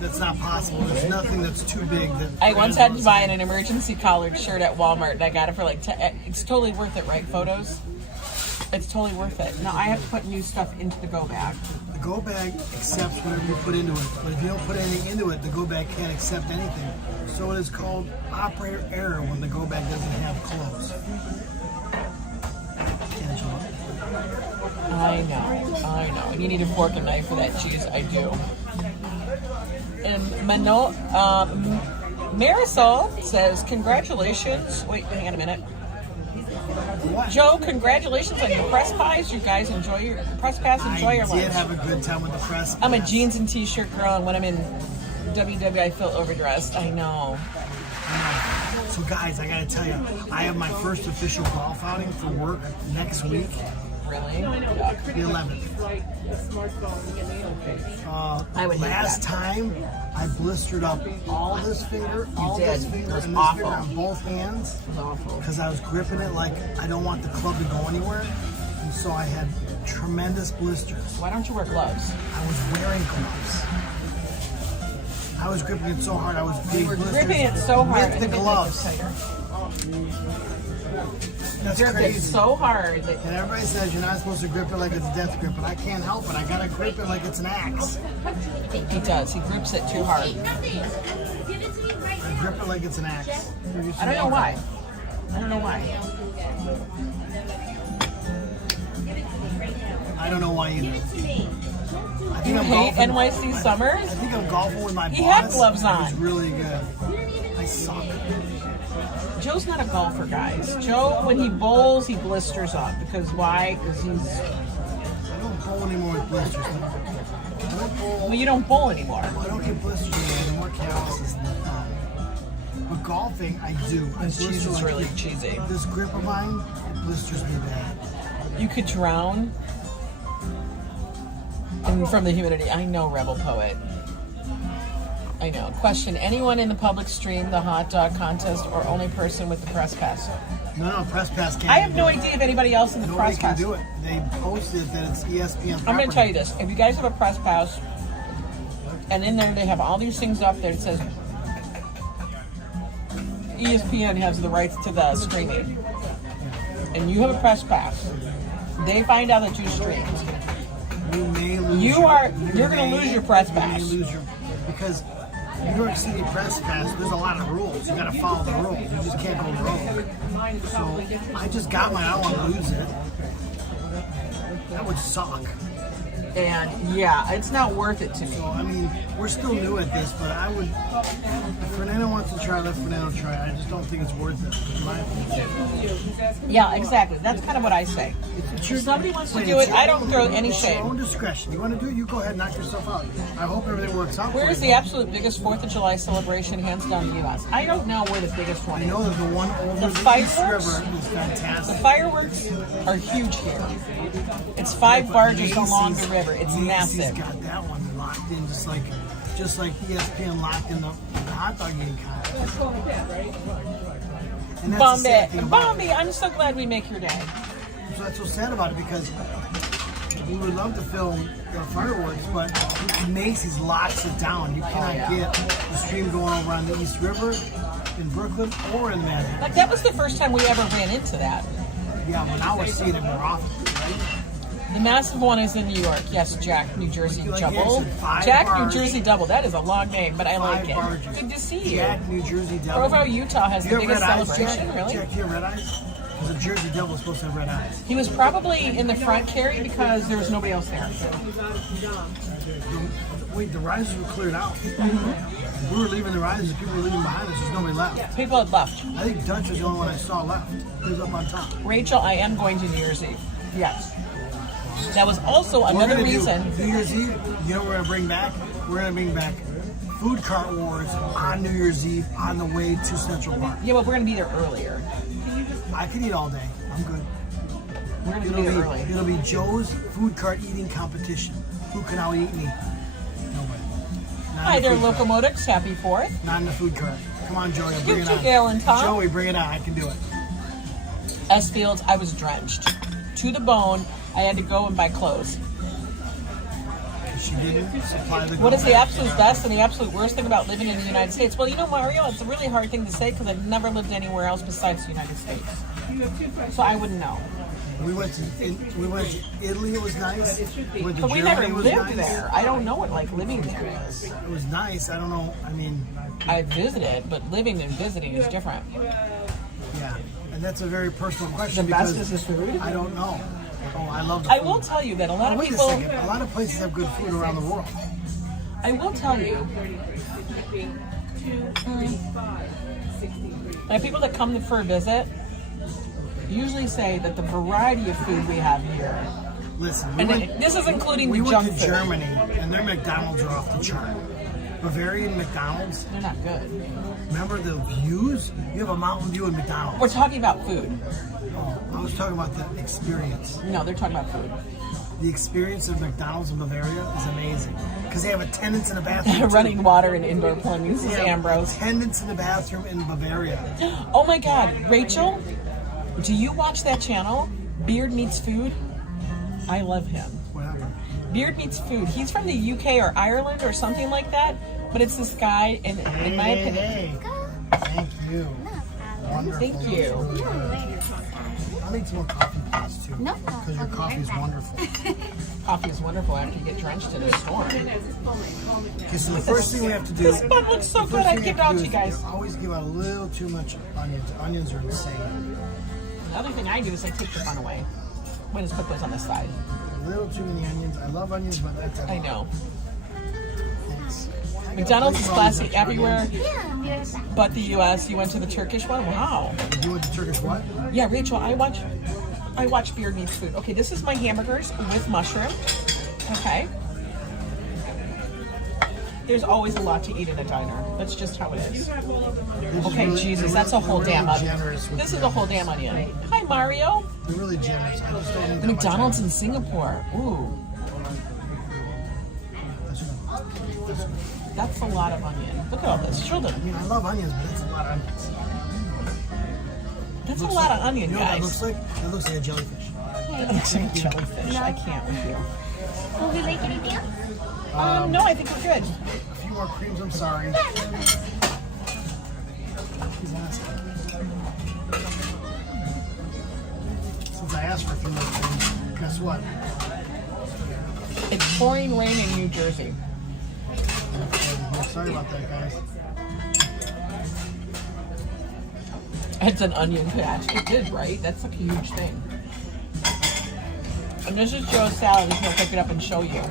That's not possible. There's nothing that's too big. That I once had to buy an emergency collared shirt at Walmart and I got it for like, it's totally worth it, right, photos? It's totally worth it. Now I have to put new stuff into the go bag. The go bag accepts whatever you put into it. But if you don't put anything into it, the go bag can't accept anything. So it is called operator error when the go bag doesn't have clothes. Angela. I know. And you need a fork and knife for that cheese. I do. And Marisol says, congratulations. Wait, hang on a minute. What? Joe, congratulations on your press pies. You guys enjoy your press pass. Enjoy your I lunch. did have a good time with the press. I'm a pass. jeans and t-shirt girl, and when I'm in WW, I feel overdressed. I know. So guys, I gotta tell you, I have my first official golf outing for work next week, Really? Yuck. the 11th. I would hate Last that. time, I blistered up all this finger, all did. this finger, It was and this finger awful. on both hands It was awful. because I was gripping it like I don't want the club to go anywhere, and so I had tremendous blisters. Why don't you wear gloves? I was wearing gloves. I was gripping it so hard, I was big You were blisters gripping it so hard. with the I think gloves. it's tighter. That's Gripped it crazy. so hard that And everybody says you're not supposed to grip it like it's a death grip, but I can't help it. I gotta grip it like it's an axe. he does. He grips it too hard. I grip it like it's an axe. I don't know why. I don't know why. I don't know why either. I think You I'm hate golfing- NYC summers? I think I'm golfing with my boss. He had gloves on. It's really good. I suck. Joe's not a golfer, guys. Joe, when he bowls, he blisters up. Because why? Because he's... I don't bowl anymore with blisters. I don't bowl. Well, you don't bowl anymore. I don't get blisters anymore. The more calluses than the thumb. But golfing, I do. I This cheese blister is like really cheesy. this grip of mine, it blisters me bad. You could drown from the humidity. I know, Rebel Poet. I know. Question: anyone in the public stream the hot dog contest, or only person with the press pass? No, press pass can't. I have no idea if anybody else in the Nobody press can pass. do it. They posted that it's ESPN. I'm going to tell you this: if you guys have a press pass, and in there they have all these things up there that says ESPN has the rights to the streaming, and you have a press pass, they find out that you streamed. You may lose. You're going to lose your press pass. You may lose your, because New York City press pass. There's a lot of rules. You got to follow the rules. You just can't go rogue. So I just got mine. I don't want to lose it. That would suck. And yeah, it's not worth it to me. So I mean, we're still new at this, but I would. If Fernando wants to try, let Fernando try. I just don't think it's worth it. In my opinion. Yeah, exactly. That's kind of what I say. If somebody wants to do it, I don't throw any It's your shame. own discretion. You want to do it, you go ahead and knock yourself out. I hope everything works out. Where for is you. the absolute biggest 4th of July celebration, hands down, in the U.S.? I don't know where the biggest one I is. know that the one over The the East fireworks? River is The fantastic. fireworks are huge here. It's 5 barges along the river. It's Macy's massive. got that one locked in, just like ESPN locked in the hot dog eating contest. And that's the sad thing about Bombi, I'm so glad we make your day. So that's so sad about it, because we would love to film the fireworks, but Macy's locks it down. You cannot get the stream going over on the East River in Brooklyn or in Manhattan. Like, that was the first time we ever ran into that. Yeah, but now we're seeing it more often, right? The massive one is in New York. Yes, Jack, New Jersey Like Double. Jackson, 5 Jack, bars. New Jersey Double. That is a long name, but I like 5 it. barges. Good to see you. Jack, New Jersey Devil. Provo, Utah has the You have biggest red eyes, celebration. Jack? Really? Jack, you have red eyes? Because a Jersey Devil is supposed to have red eyes. He was probably in the front, Carrie, because there was nobody else there. Wait, the risers were cleared out. Mm-hmm. We were leaving the risers, people were leaving behind us, there's nobody left. People had left. I think Dutch was the only one I saw left. He was up on top. Rachel, I am going to New Year's Eve. Yes. That was also We're another gonna reason. do New Year's Eve, you know what we're going to bring back? We're going to bring back food cart wars on New Year's Eve on the way to Central Park. Yeah, but we're going to be there earlier. I can eat all day. I'm good. We're going to be there early. It'll be Joe's food cart eating competition. Who can out eat me? Nobody. Not Hi in the there, food cart. Locomotives. Happy 4th. Not in the food cart. Come on, Joey. Bring You it too, on. Gail and Tom. Joey, bring it on. I can do it. S Fields, I was drenched. To the bone, I had to go and buy clothes. She didn't supply the. What is the absolute best and the absolute worst thing about living in the United States? Well, you know, Mario, it's a really hard thing to say because I've never lived anywhere else besides the United States. So I wouldn't know. We went to Italy. It was nice. We went to But we Germany, never it was lived nice. there. I don't know what like living there is. It was nice. I don't know. I mean, I visited, but living and visiting is different. yeah, and that's a very personal question. The best because is the food? I don't know. Oh, I love the I food. will tell you that a lot Oh, of wait people. a second. A lot of places have good food around the world. I will tell you. Like people that come for a visit usually say that the variety of food we have here, Listen, and this is including we the went junk to food. Germany, and their McDonald's are off the chart. Bavarian McDonald's. They're not good. Remember the views? You have a mountain view in McDonald's. We're talking about food. I was talking about the experience. No, they're talking about food. The experience of McDonald's in Bavaria is amazing because they have attendants in the bathroom. too. Running water and indoor plumbing. This is They have Ambrose. Attendants in the bathroom in Bavaria. Oh my God, Rachel, do you watch that channel? Beard Meets Food. I love him. What happened? Beard Meets Food. He's from the UK or Ireland or something like that. But it's this guy, and in my opinion, Hey, thank you. Wonderful. thank you. I'll need some more coffee, please, too. No Because your coffee is wonderful. Coffee is wonderful after you get drenched in a storm. Okay, so the first thing we have to do. This bun looks so the good. first I'd thing give we it have out do to you is guys. Always give out a little too much onions. Onions are insane. The other thing I do is I take the bun away. We just put those on the side. A little too many onions. I love onions, but that's I know. Thanks. McDonald's is classy everywhere Yeah, I'll be right back. but the US. You went to the Turkish one? Wow. You went to Turkish what? Yeah, Rachel, I watch Beard Meets Food. Okay, this is my hamburgers with mushroom. Okay. There's always a lot to eat in a diner. That's just how it is. Okay, Jesus, that's a whole damn onion. This is a whole damn onion. Hi, Mario. They're really generous. I just don't need that McDonald's much in Singapore. Ooh. onion. That's good. That's a lot of onion. Look at all this. Show I them. mean, I love onions, but it's a lot of onions. That's a lot of onion, You know what that guys. looks like? That looks like a jellyfish. That looks like a jellyfish. I can't with you. Will we make anything else? No, I think we're good. A few more creams, I'm sorry. He's asking. Since I asked for a few more creams, guess what? It's pouring rain in New Jersey. Sorry about that, guys. It's an onion patch. It did, right? That's like a huge thing. And this is Joe's salad. He's gonna pick it up and show you.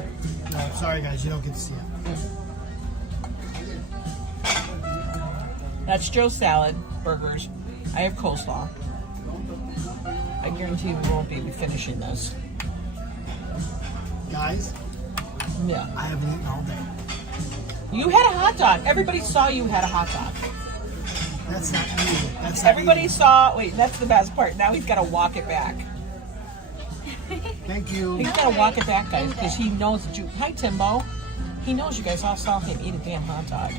No, sorry, guys, you don't get to see it. That's Joe's salad, burgers. I have coleslaw. I guarantee we won't be finishing this. Guys, Yeah. I haven't eaten all day. You had a hot dog. Everybody saw you had a hot dog. That's not eating. That's not Everybody eating. saw. Wait, that's the best part. Now he's got to walk it back. Thank you. He's got to walk it back, guys, because he knows that you. Hi, Timbo. He knows you guys all saw him eat a damn hot dog.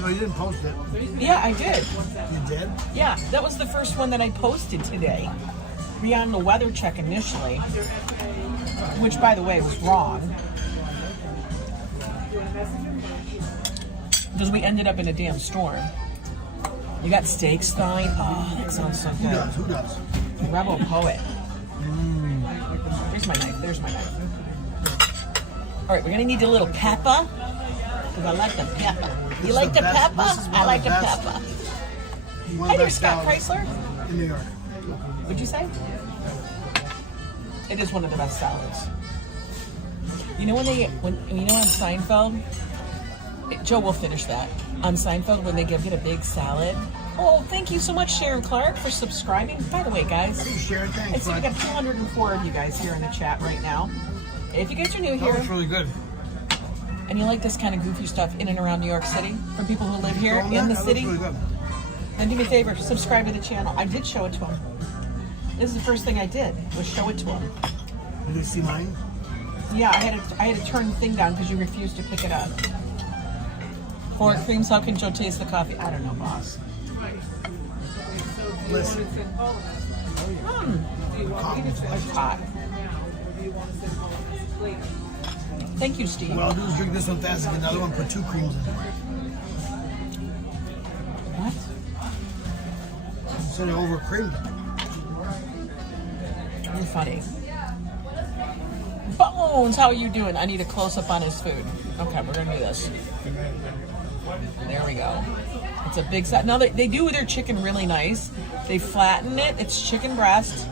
No, you didn't post it. Yeah, I did. You did? Yeah, that was the first one that I posted today. Beyond the weather check initially, which, by the way, was wrong. Because we ended up in a damn storm. You got steaks thawing. Oh, that sounds so Who good. does? Who does? Rebel Poet. There's my knife. There's my knife. All right, we're gonna need a little pepper. Because I like the pepper. You like the best- pepper? this is one I of like the the best. pepper. One of Hi the there, best Scott salads Chrysler. in New York. What'd you say? It is one of the best salads. You know when you know on Seinfeld, Joe will finish that. On Seinfeld, when they get a big salad. Oh, thank you so much, Sharon Clark, for subscribing. By the way, guys, Hey, Sharon, I thanks. see we bud. got 204 of you guys here in the chat right now. If you guys are new That here was really good. and you like this kind of goofy stuff in and around New York City, from people who live here Going in the there? That city, looks really good. then do me a favor, subscribe to the channel. I did show it to him. This is the first thing I did, was show it to him. Did you see mine? Yeah, I had to turn the thing down because you refused to pick it up. 4 creams, how can Joe taste the coffee? I don't know, boss. Listen. It's hot. Thank you, Steve. What I'll do is drink this one fast and get another one, put 2 creams in. What? Instead of over creamed it. You're funny. Bones, how are you doing? I need a close-up on his food. Okay, we're gonna do this. There we go. It's a big set. Now they do their chicken really nice. They flatten it. It's chicken breast.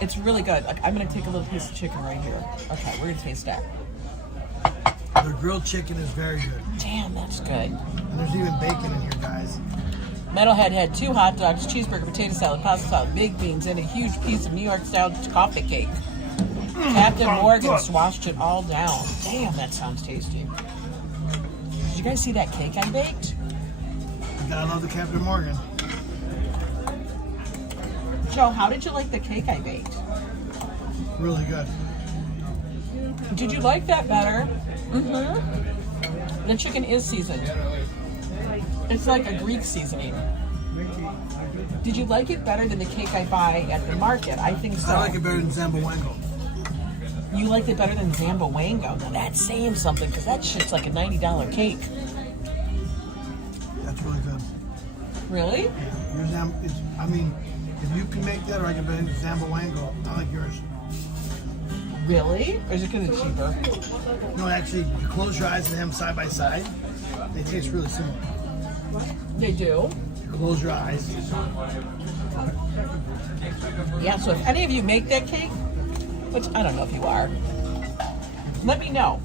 It's really good. Like, I'm gonna take a little piece of chicken right here. Okay, we're gonna taste that. The grilled chicken is very good. Damn, that's good. And there's even bacon in here, guys. Metalhead had 2 hot dogs, cheeseburger, potato salad, pasta salad, baked beans, and a huge piece of New York-style coffee cake. Captain Morgan swashed it all down. Damn, that sounds tasty. Did you guys see that cake I baked? You gotta love the Captain Morgan. Joe, how did you like the cake I baked? Really good. Did you like that better? Mm-hmm. The chicken is seasoned. It's like a Greek seasoning. Did you like it better than the cake I buy at the market? I think so. I like it better than Zamboango. You liked it better than Zamboango. Now that's saying something, because that shit's like a $90 cake. That's really good. Really? I mean, if you can make that or I can make Zamboango, I like yours. Really? Or is it because it's cheaper? No, actually, if you close your eyes and have them side by side, they taste really similar. They do? You close your eyes. Yeah, so if any of you make that cake, which I don't know if you are, let me know.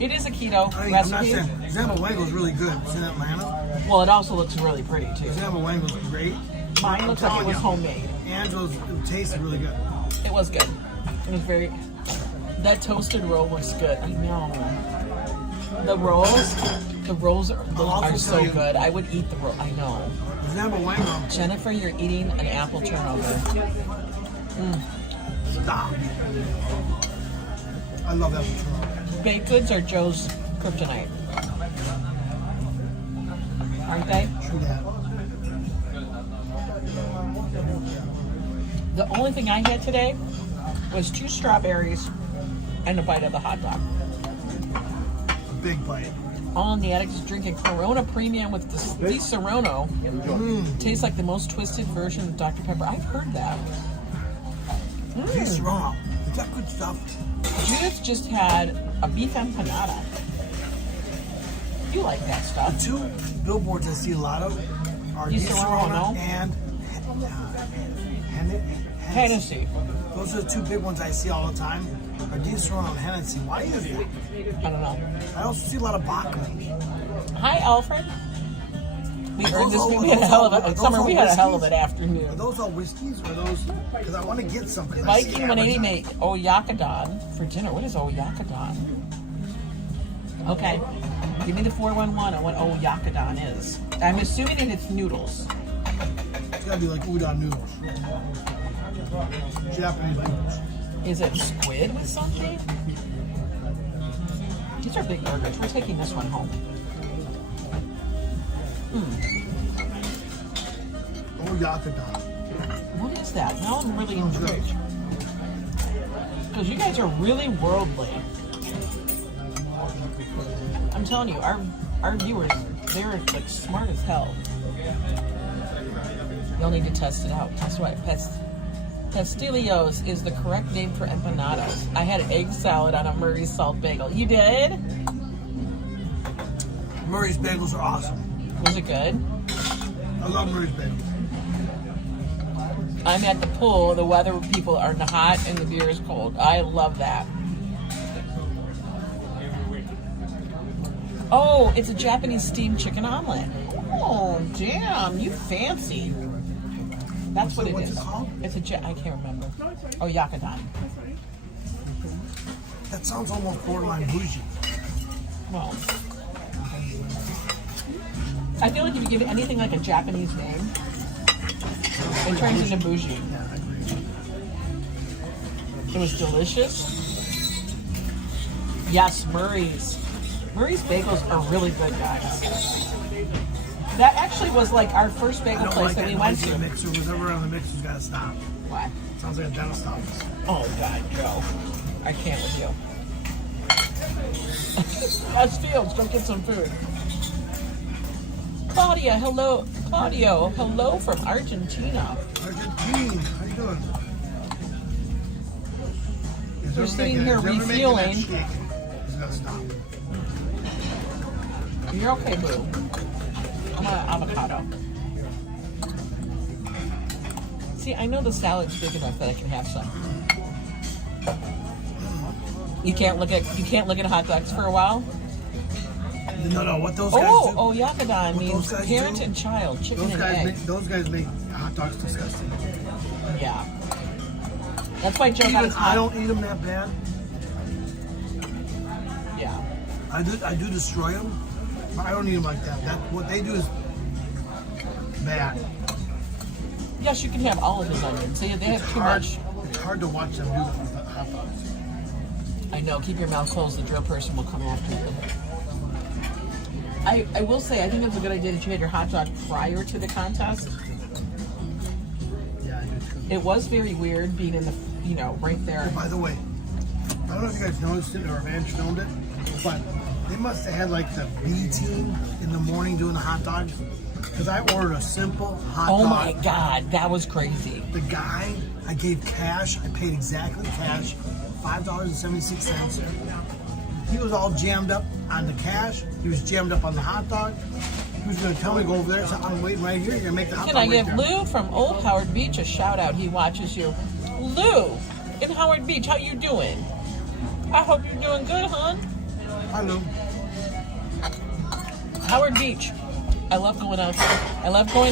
It is a keto I mean, I'm not recipe. saying Zamboango is really good. It's in Atlanta. Well, it also looks really pretty too. Zamboango is great. Mine looks like it was homemade. Angela's tasted really good. It was good. It was very. That toasted roll looks good. I know. The rolls are so good. I would eat the roll. I know. Zamboango. Jennifer, you're eating an apple turnover. Stop. I love that one. Baked goods are Joe's kryptonite. aren't they? True that. The only thing I had today was 2 strawberries and a bite of the hot dog. A big bite. All in the attic is drinking Corona Premium with the Serrano. Tastes like the most twisted version of Dr. Pepper. I've heard that. It's wrong. Is that good stuff? Judith just had a beef empanada. You like that stuff. The 2 billboards I see a lot of are Di Di Serrano Serrano and Hennessy. Those are the 2 big ones I see all the time. Are Di Serrano and Hennessy. Why is that? I don't know. I also see a lot of Bacchus. Hi, Alfred. We earned this. Those We had a hell of a those summer. all We had a hell of whiskeys? an Are afternoon. those all whiskeys or those? Because I want to get some. 'Cause I see Viking 180 made advertised. Oyakadon for dinner. What is Oyakadon? Okay, give me the 411 on what Oyakadon is. I'm assuming that it's noodles. It's got to be like udon noodles. Japanese noodles. Is it squid with something? These are big burgers. We're taking this one home. Oh, yakadon. What is that? Now I'm really intrigued. Because you guys are really worldly. I'm telling you, our viewers, they're like smart as hell. You'll need to test it out. That's right. Pastillos is the correct name for empanadas. I had egg salad on a Murray's salt bagel. You did? Murray's bagels are awesome. Was it good? I love Murray's bagels. I'm at the pool. The weather people are hot and the beer is cold. I love that. Oh, it's a Japanese steamed chicken omelet. Oh, damn. You fancy. That's what it What's is. it called? It's a I can't remember. Oh, yakadon. That sounds almost borderline bougie. Well, I feel like if you give it anything like a Japanese name, it turns into bougie. Yeah, I agree. It was delicious. Yes, Murray's. Murray's bagels are really good, guys. That actually was like our first I bagel don't place like that that we went noisy to. mixer. Whatever around the mixer's got to stop. Why? Sounds like a dentist office. Oh, God, Joe. I can't with you. That's Fields. Go get some food. Claudia, hello. Claudio, hello from Argentina. Argentine, how you doing? We're sitting here refueling. It's got to stop. You're okay, boo. I'm on avocado. See, I know the salad's big enough that I can have some. You can't look at hot dogs for a while. No, what those guys do? Oh, yakadon What means those guys parent do? and child, chicken Those and guys, egg. those guys make hot dogs disgusting. Yeah. That's why Joe got Even his I hot. don't eat them that bad. Yeah. I do destroy them, but I don't eat them like that. What they do is bad. Yes, you can have all of his onions. They have too much. It's hard to watch them do that with the hot dogs. I know. Keep your mouth closed. The drill person will come after you. I will say, I think it was a good idea that you had your hot dog prior to the contest. Yeah, I do too. It was very weird being in the, right there. Oh, by the way, I don't know if you guys noticed it or if Ange filmed it, but they must have had like the B team in the morning doing the hot dogs. Because I ordered a simple hot dog. Oh my God, that was crazy. The guy, I gave cash. I paid exactly cash, $5.76. He was all jammed up on the cash. He was jammed up on the hot dog. He was going to tell me to go over there. So I'm waiting right here. You're going to make the hot Can dog I right give there. Lou from Old Howard Beach a shout out? He watches you. Lou in Howard Beach, how you doing? I hope you're doing good, hon. Hi, Lou. Howard Beach. I love going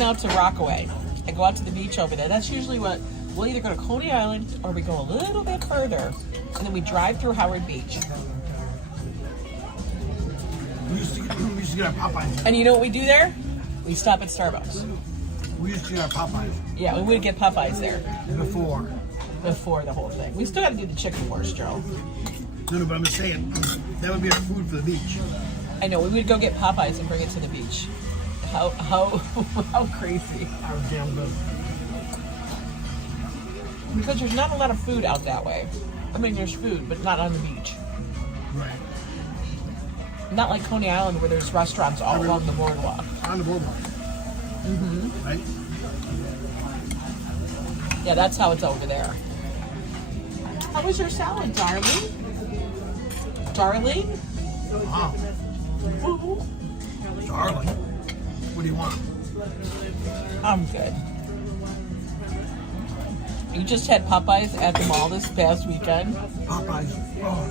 out to Rockaway. I go out to the beach over there. That's usually what we'll either go to Coney Island or we go a little bit further, and then we drive through Howard Beach. We used to get our Popeyes. And you know what we do there? We stop at Starbucks. We used to get our Popeyes Yeah, we would get Popeyes there before. before the whole thing. We still got to do the chicken wars, Joe. No, but I'm just saying, that would be our food for the beach. I know, we would go get Popeyes and bring it to the beach. How crazy. That was damn good. Because there's not a lot of food out that way. I mean, there's food, but not on the beach. Right. Not like Coney Island where there's restaurants all along the boardwalk. On the boardwalk. Mm-hmm. Right? Yeah, that's how it's over there. How was your salad, darling? Darling? Wow. Woo. Darling. What do you want? I'm good. You just had Popeyes at the mall this past weekend. Popeyes. Oh.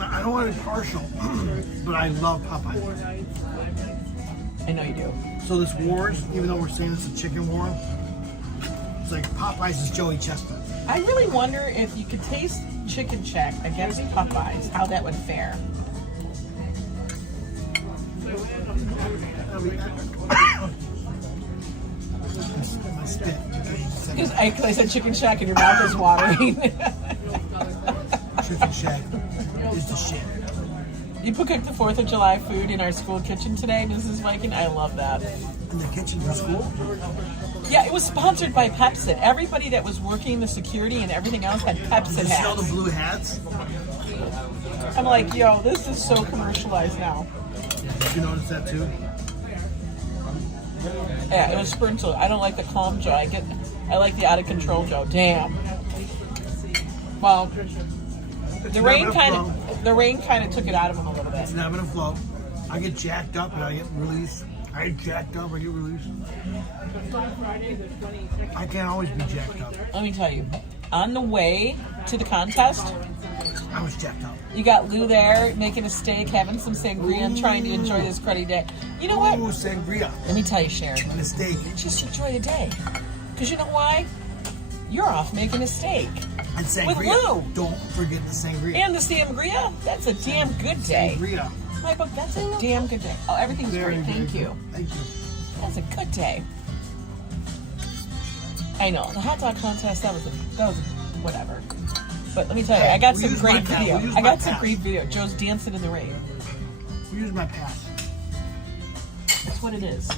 I don't want to be partial, but I love Popeyes. I know you do. So this wars, even though we're saying it's a chicken war, it's like Popeyes is Joey Chestnut. I really wonder if you could taste Chicken Shack against Popeyes, how that would fare. My spit. Because I said Chicken Shack and your mouth is watering. Chicken Shack is the shit. You cooked the 4th of July food in our school kitchen today, Mrs. Viking. I love that. In the kitchen for school? Yeah, it was sponsored by Pepsi. Everybody that was working the security and everything else had Pepsi You smell the hats. blue hats? I'm like, yo, this is so commercialized now. Did you notice that too? Yeah, it was sprinkled. I don't like the calm Joe. I like the out of control Joe. Damn. Well, the rain kind of took it out of him a little bit. It's not gonna flow. I get jacked up and I get released. I get jacked up, I get released. I can't always be jacked up. Let me tell you, on the way to the contest, I was jacked up. you got Lou there making a steak, having some sangria, and trying to enjoy this cruddy day. You know what? Ooh, sangria. Let me tell you, Sharon. And a steak. Just enjoy the day. Because you know why? You're off making a steak. And sangria. With Lou. Don't forget the sangria. And the sangria, that's a damn good day. Sangria. My book, that's a damn good day. Oh, everything's Very, great. very Thank good. you. Thank you. That's a good day. I know. The hot dog contest, that was whatever. But let me tell you, I got We'll some use great my pass. video. We'll use I my got some pass. great video. Joe's dancing in the rain. Use my pass. That's what it is.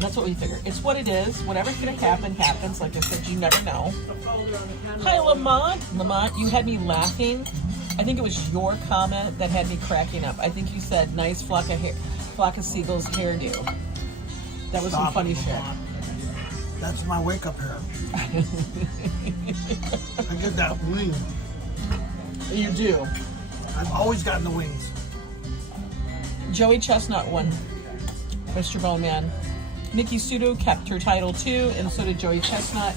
That's what we figure. It's what it is. Whatever's going to happen, happens. Like I said, you never know. Hi, Lamont. Lamont, you had me laughing. I think it was your comment that had me cracking up. I think you said, nice flock of seagulls hairdo. That was some Stop funny it, shit. Lamont. That's my wake-up hair. I get that wing. You do. I've always gotten the wings. Joey Chestnut won, Mr. Bowman. Miki Sudo kept her title too, and so did Joey Chestnut.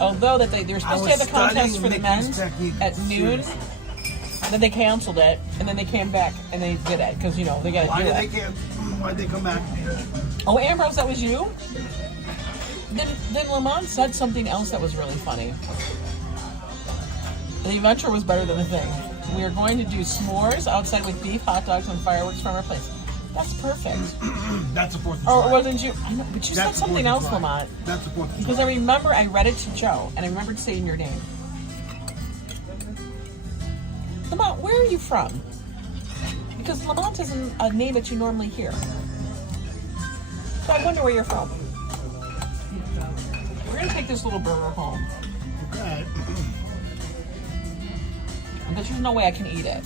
Although that they're supposed to have the contest for the men's at noon, then they canceled it, and then they came back and they did it because they got to do it. Why'd they come back? Oh, Ambrose, that was you? Then Lamont said something else that was really funny. The adventure was better than the thing. We are going to do s'mores outside with beef, hot dogs, and fireworks from our place. That's perfect. That's the 4th of July. Or wasn't you? I know, but you said That's the something 4th of else, July. Lamont. That's the 4th of Because July. I remember I read it to Joe, and I remembered saying your name. Lamont, where are you from? Because Lamont isn't a name that you normally hear. So I wonder where you're from. We're going to take this little burger home. Okay. But there's no way I can eat it.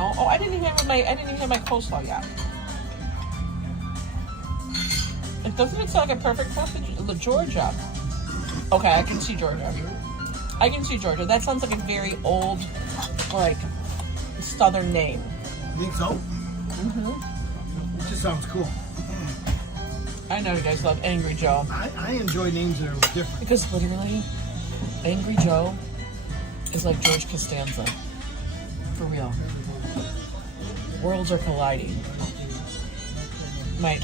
Oh, I didn't even have my coleslaw yet. Doesn't it sound like a perfect passage? Georgia. Okay, I can see Georgia. That sounds like a very old, southern name. You think so? Mm-hmm. It just sounds cool. I know you guys love Angry Joe. I enjoy names that are different. Because literally, Angry Joe is like George Costanza. For real. Worlds are colliding. When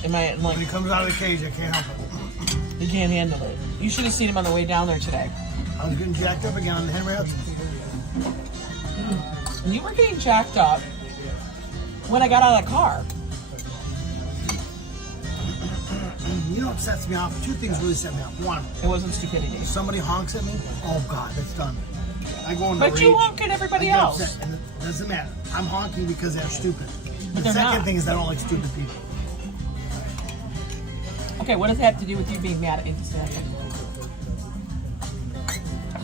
he comes out of the cage, I can't help it. You can't handle it. You should have seen him on the way down there today. I was getting jacked up again on the Henry Hudson. You were getting jacked up when I got out of the car. You know what sets me off? Two things really set me off. One, It wasn't stupidity. if somebody honks at me, oh God, that's done. I go into But rage. you honk at everybody I get else. upset, and it doesn't matter. I'm honking because they're stupid. The they're second not. thing is I don't like stupid people. Okay, what does that have to do with you being mad at Instagram?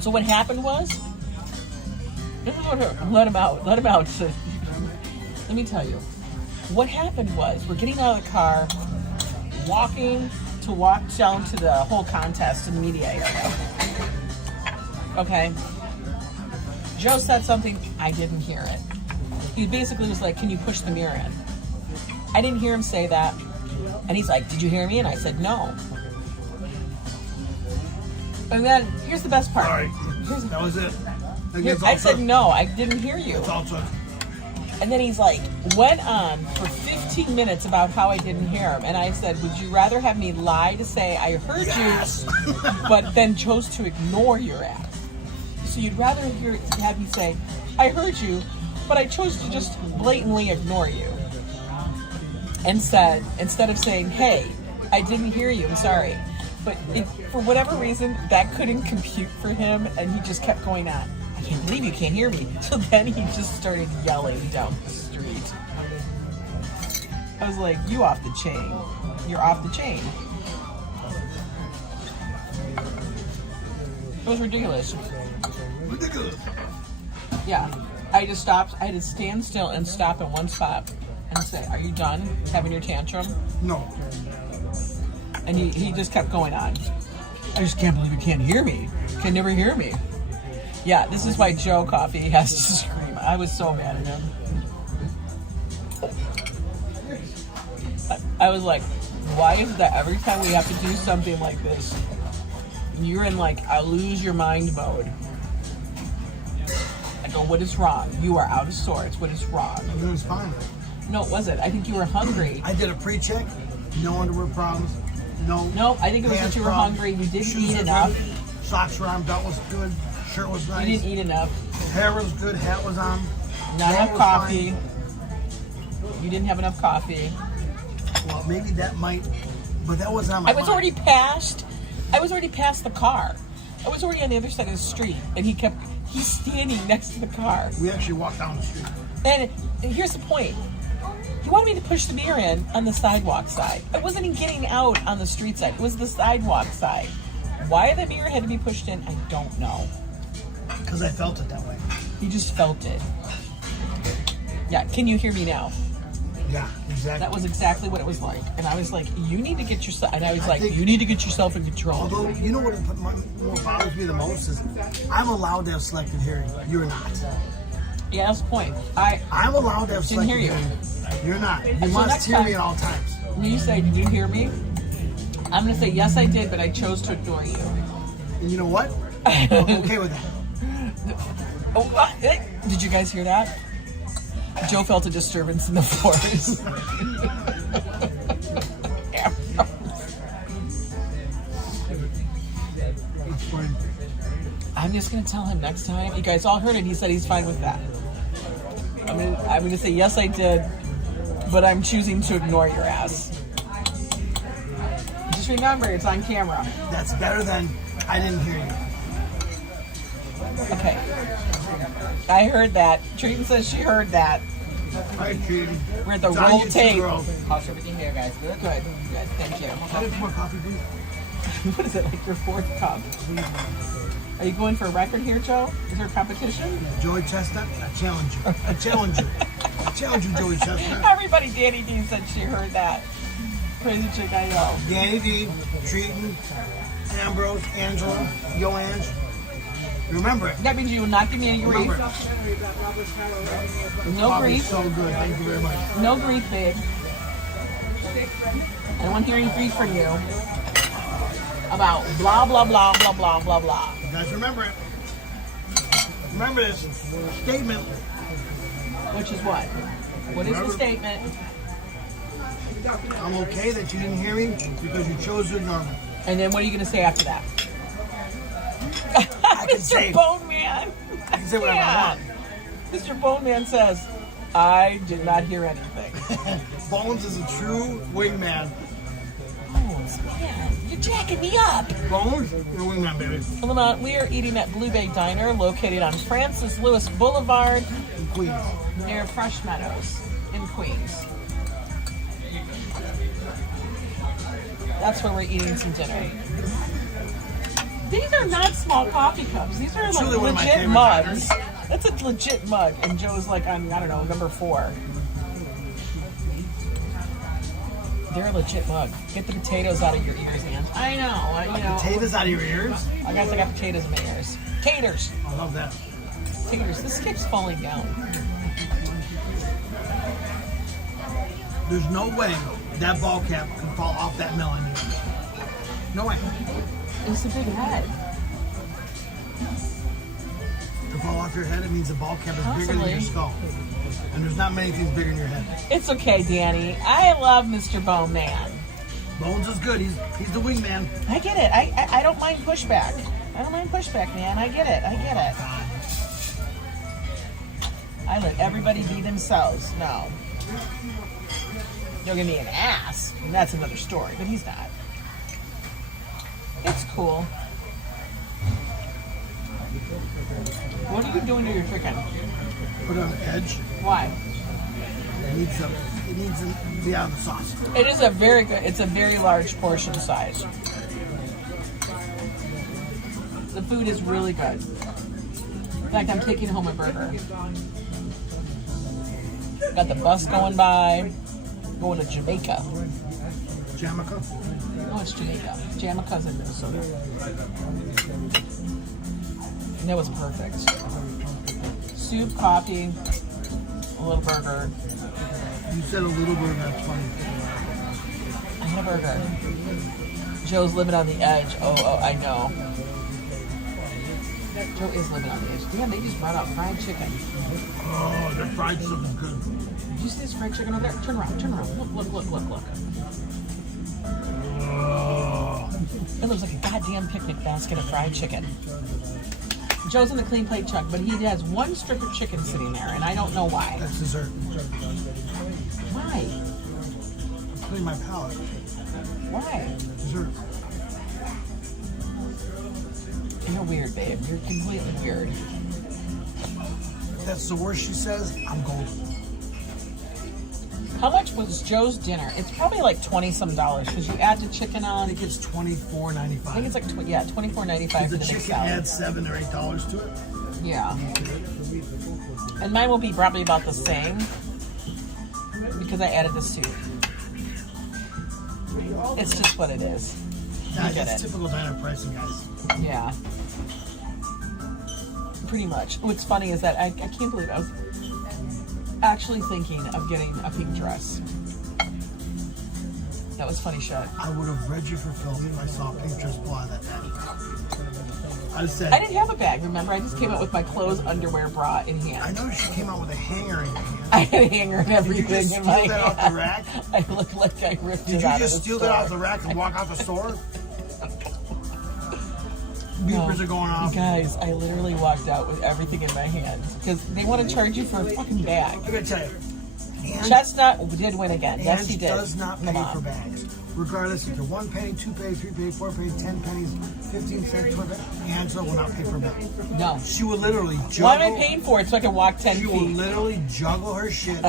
So what happened was, this is what let him out. Let me tell you. What happened was, we're getting out of the car, walking to walk down to the whole contest in the media area. Okay. Joe said something, I didn't hear it. He basically was like, can you push the mirror in? I didn't hear him say that. And he's like, did you hear me? And I said, no. And then, here's the best part. Sorry. That was it. I said, no, I didn't hear you. It's all took. And then he's like, went on for 15 minutes about how I didn't hear him. And I said, would you rather have me lie to say I heard you, but then chose to ignore your ass? So you'd rather have me say, I heard you, but I chose to just blatantly ignore you. And said, instead of saying, hey, I didn't hear you, I'm sorry. But for whatever reason, that couldn't compute for him, and he just kept going on. I can't believe you can't hear me. So then he just started yelling down the street. I was like, you off the chain. You're off the chain. It was ridiculous. Ridiculous. Yeah. I just stopped. I had to stand still and stop in one spot and say, are you done having your tantrum? No. And he just kept going on. I just can't believe you can't hear me. You can never hear me. Yeah, this is why Joe Coffee has to scream. I was so mad at him. I was like, why is that every time we have to do something like this, you're in like a lose your mind mode? I go, what is wrong? You are out of sorts. What is wrong? It was fine. No, it wasn't. I think you were hungry. I did a pre-check. No underwear problems. No. I think it was that pants you were problems. hungry. You didn't Shoes eat were enough. good. Socks were on. Belt was good. Shirt was nice. You didn't eat enough. Hair was good. Hat was on. Not Hair enough was coffee. fine. You didn't have enough coffee. Well, maybe that might, but that wasn't on my I was mind. already past the car. I was already on the other side of the street, and he's standing next to the car. We actually walked down the street. And here's the point. He wanted me to push the mirror in on the sidewalk side. I wasn't even getting out on the street side. It was the sidewalk side. Why the mirror had to be pushed in, I don't know. Because I felt it that way. He just felt it. Yeah, can you hear me now? Yeah, exactly. That was exactly what it was like. And I was like, you need to get yourself, and I was like, think- you need to get yourself in control. Although, you know what bothers me the most is I'm allowed to have selective hearing. You're not. Yeah, that's the point. I'm allowed to have Didn't selective hear you. hearing. You're not. You So must next hear time- me at all times. When you say, did you hear me? I'm going to say, yes, I did, but I chose to ignore you. And you know what? I'm okay with that. Oh, what? Did you guys hear that? Joe felt a disturbance in the forest. It's fine. I'm just going to tell him next time. You guys all heard it. He said he's fine with that. I'm going to say, yes, I did, but I'm choosing to ignore your ass. Just remember, it's on camera. That's better than I didn't hear you. Okay. I heard that. Treaton says she heard that. Hi, Treaty. We're at the It's on roll YouTube, tape. girl. How's everything here, guys? Good? Good. Thank you. I did more coffee, please. What is it, like your fourth cup? Are you going for a record here, Joe? Is there a competition? Joey Chestnut, I challenge you. I challenge you. I challenge you, Joey Chestnut. Everybody, Danny D said she heard that. Crazy chick I.O. Danny D, Treaton, Ambrose, Angela, Yo Ang. Remember it. That means you will not give me any grief. Remember it. No Coffee's grief. so good. Thank you very much. No grief, babe. I don't want to hear any grief from you about blah, blah, blah, blah, blah, blah, blah. You guys remember it. Remember this statement. Which is what? What is the statement? I'm okay that you didn't hear me because you chose to ignore me. And then what are you going to say after that? I can say, Mr. Bone Man. I can say whatever I want. Mr. Bone Man says, I did not hear anything. Bones is a true wingman. Man, you're jacking me up. Bones or wingman, baby? Lamont, we are eating at Blue Bay Diner, located on Francis Lewis Boulevard, In Queens. near Fresh Meadows in Queens. That's where we're eating some dinner. These are not small coffee cups. These are like Truly one of my legit favorite mugs. That's a legit mug. And Joe's like on, I don't know, number 4. They're a legit mug. Get the potatoes out of your ears, man. I know. You know. Potatoes out of your ears? I guess I got potatoes in my ears. Taters. I love that. Taters. This keeps falling down. There's no way that ball cap can fall off that melon. No way. It's a big head. To fall off your head, it means the ball cap is bigger than Possibly. your skull. And there's not many things bigger than your head. It's okay, Danny. I love Mr. Bone Man. Bones is good. He's the wingman. I get it. I don't mind pushback. I don't mind pushback, man. I get it. I get it. I let everybody be themselves. No. You'll give me an ass. And that's another story, but he's not. It's cool. What are you doing to your chicken? Put it on the edge. Why? It needs to be out of the sauce. It is a very good, it's a very large portion size. The food is really good. In fact, I'm taking home a burger. Got the bus going by, going to Jamaica. Jamaica. No, it's Jamaica. Jamaica's in Minnesota. And that was perfect. Soup, coffee, a little burger. You said a little burger. That's funny. I had a burger. Joe's living on the edge. Oh, I know. Joe is living on the edge. Damn, they just brought out fried chicken. Oh, that fried stuff is good. Did you see this fried chicken over there? Turn around, turn around. Look. Oh. It looks like a goddamn picnic basket of fried chicken. Joe's in the clean plate truck, but he has one strip of chicken sitting there, and I don't know why. That's dessert. Why? I'm cleaning my palate. Why? Dessert. You're weird, babe. You're completely weird. If that's the worst she says, I'm golden. How much was Joe's dinner? It's probably like $20-some because you add the chicken I on. think it's $24.95. I think it's like $24.95 for the the big chicken salad. adds $7 or $8 to it. Yeah. And mine will be probably about the same because I added the soup. It's just what it is. Guys, get that's it. typical diner pricing, guys. Yeah. Pretty much. What's funny is that I can't believe I was actually thinking of getting a pink dress. That was funny shit. I would have read you for filming if I saw a pink dress pull out of that bag. I said, I didn't have a bag, remember? I just came out with my clothes, underwear, bra in hand. I noticed you came out with a hanger in your hand. I had a hanger and Did you everything just in steal my that hand. off the rack? I looked like I ripped Did it you out just of the steal store. that off the rack and walk out the store? Beepers are going off. You guys, I literally walked out with everything in my hand because they want to charge you for a fucking bag. I gotta tell you, Ange Chestnut did win again. Yes, he did. does not pay Come on. for bags. Regardless if you're 1 penny, 2 pennies, 3 pennies, 4 pennies, 10 pennies, 15 cents, 20 cents, Angela will not pay for a bag. No. She will literally juggle. Why am I paying for it so I can walk 10 She will feet? literally juggle her shit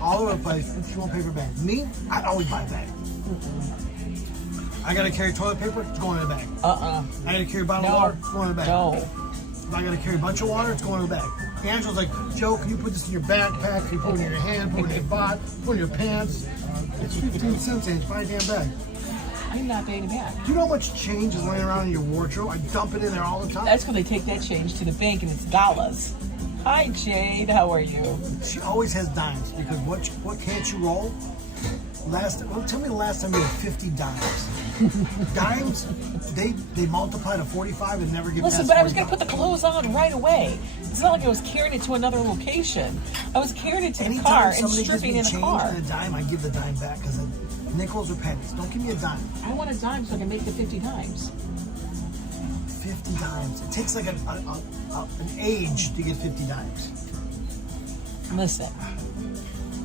all over the place. She won't pay for a bag. Me, I'd always buy a bag. I gotta carry toilet paper, it's going in a bag. I gotta carry a bottle of water, it's going in a bag. No. If I gotta carry a bunch of water, it's going in a bag. Angela's like, Joe, can you put this in your backpack? Can you put it in your hand? Put it in your bot? Put it in your pants? It's 15 cents, Ange. Buy a damn bag. I'm not paying it back. Do you know how much change is laying around in your wardrobe? I dump it in there all the time. That's when they take that change to the bank and it's dollars. Hi, Jade. How are you? She always has dimes because what can't you roll? Tell me the last time you had 50 dimes. Dimes, they multiply to 45 and never get Listen, past but I was going to 45. put the clothes on right away. It's not like I was carrying it to another location. I was carrying it to the Anytime car and somebody gives stripping me in the change car. and a dime, I give the dime back because nickels or pennies. Don't give me a dime. I want a dime so I can make the 50 dimes. 50 dimes. It takes like an age to get 50 dimes. Listen,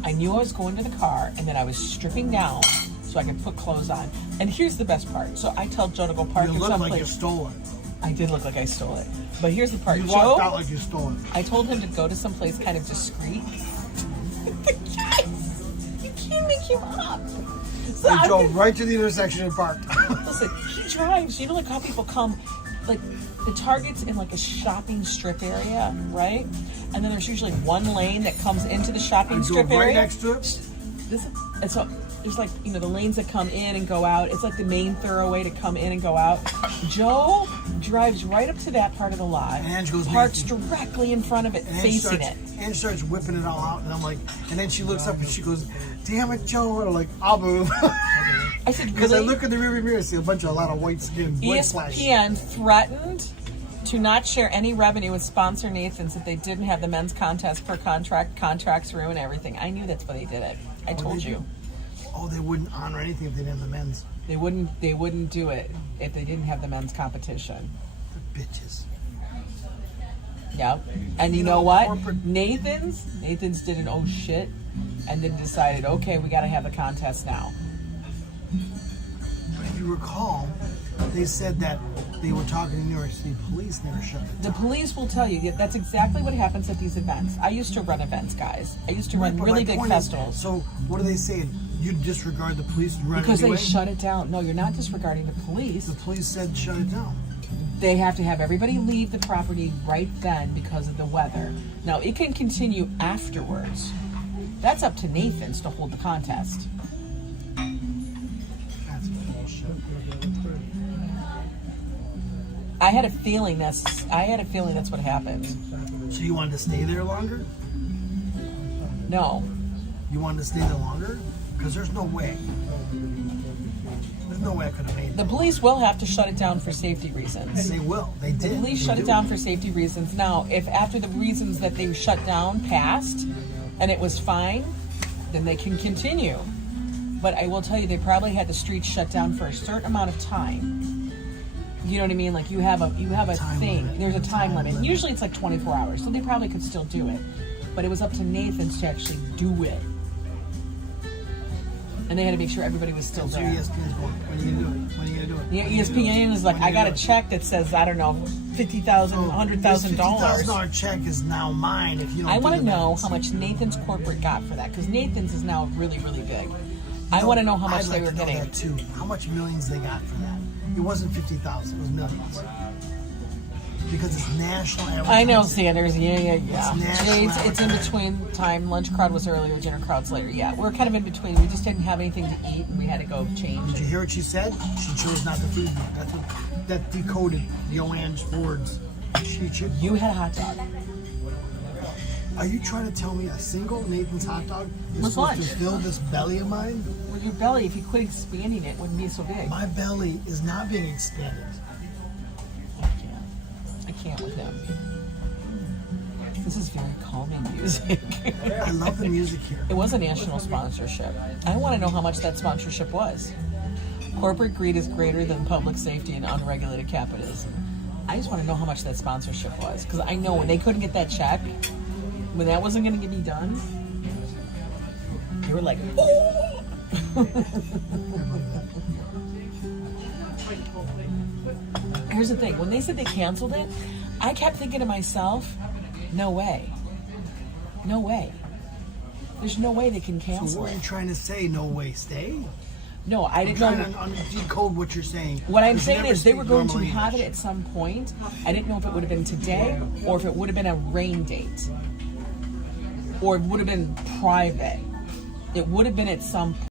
I knew I was going to the car and then I was stripping down so I could put clothes on. And here's the best part. So I tell Joe to go park You in look some like you place. stole it. I did look like I stole it. But here's the part. You Joe, walked out like you stole it. I told him to go to some place kind of discreet. You can't make him up. So He drove right to the intersection and parked. Listen, he drives. You know, like how people come, like the Target's in like a shopping strip area, right? And then there's usually one lane that comes into the shopping I strip drove right area. next to it. And so there's like, you know, the lanes that come in and go out. It's like the main thoroughway to come in and go out. Joe drives right up to that part of the lot, And goes parks nasty. directly in front of it, And facing it. And starts whipping it all out, and I'm like, and then she looks up and she goes, "Damn it, Joe!" And I'm like, "I'll move." I said, Because I really? look in the rearview mirror, see a lot of white skin, white splash. ESPN threatened to not share any revenue with sponsor Nathan's if they didn't have the men's contest per contract. Contracts ruin everything. I knew that's why they did it. I told you. Oh, they wouldn't honor anything if they didn't have the men's. They wouldn't do it if they didn't have the men's competition. The bitches. Yep. And you know what? Nathan's did an oh shit and then decided, okay, we got to have the contest now. But if you recall, they said that they were talking to New York City police never shut it. The police will tell you that that's exactly what happens at these events. I used to run events, guys. I used to run But really my big point is, festivals. so what are they saying? You disregard the police and run Because anyway? they shut it down. No, you're not disregarding the police. The police said shut it down. They have to have everybody leave the property right then because of the weather. Now, it can continue afterwards. That's up to Nathan's to hold the contest. That's bullshit. I had a feeling that's what happened. So you wanted to stay there longer? No. You wanted to stay there longer? Because there's no way. There's no way I could have made it. The police will have to shut it down for safety reasons. They will. They The did. police They shut do. it down for safety reasons. Now, if after the reasons that they shut down passed and it was fine, then they can continue. But I will tell you, they probably had the streets shut down for a certain amount of time. You know what I mean? Like you have a Time thing. limit. There's a time limit. limit. Usually it's like 24 hours, so they probably could still do it. But it was up to Nathan's to actually do it. And they had to make sure everybody was still So there. ESPN's going, when are you going to do it? When are you going to do it? Yeah, When are you gonna do ESPN it? is like, When are I you got a gonna do it? check that says, I don't know, $50,000, $100,000. $50,000 check is now mine if you don't I do want to the know minutes. how much Nathan's corporate got for that, because Nathan's is now really, really big. I want to know how much I'd they like were to know getting. that too. How much millions they got for that? It wasn't 50,000. It was millions. Because it's national advertising. I know, Sanders. Yeah. It's national Jay, it's in between time. Lunch crowd was earlier, dinner crowd's later. Yeah, we're kind of in between. We just didn't have anything to eat, and we had to go change. Did you hear what she said? She chose not to feed you. That's what, that decoded YO Ang's words. You had a hot dog. Are you trying to tell me a single Nathan's hot dog is What's supposed lunch? to fill this belly of mine? Well, your belly, if you quit expanding it, wouldn't be so big. My belly is not being expanded. I can't with him. This is very calming music. I love the music here. It was a national sponsorship. I want to know how much that sponsorship was. Corporate greed is greater than public safety and unregulated capitalism. I just want to know how much that sponsorship was, because I know when they couldn't get that check, when that wasn't going to be done, they were like, oh! Here's the thing. When they said they canceled it, I kept thinking to myself, no way. No way. There's no way they can So cancel what are you it. trying to say? No way, stay? No, I I'm didn't trying know. to decode what you're saying. What I'm Because saying never is they speak were going to normal have it English. at some point. I didn't know if it would have been today or if it would have been a rain date. Or it would have been private. It would have been at some point.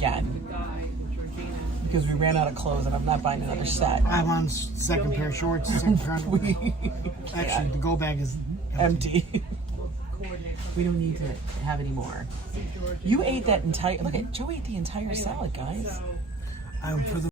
again because we ran out of clothes and I'm not buying another set. I have on second pair of shorts, second pair of underwear. Actually, the go bag is Empty. We don't need to have any more. You ate that entire. Look at Joe ate the entire salad, guys. for the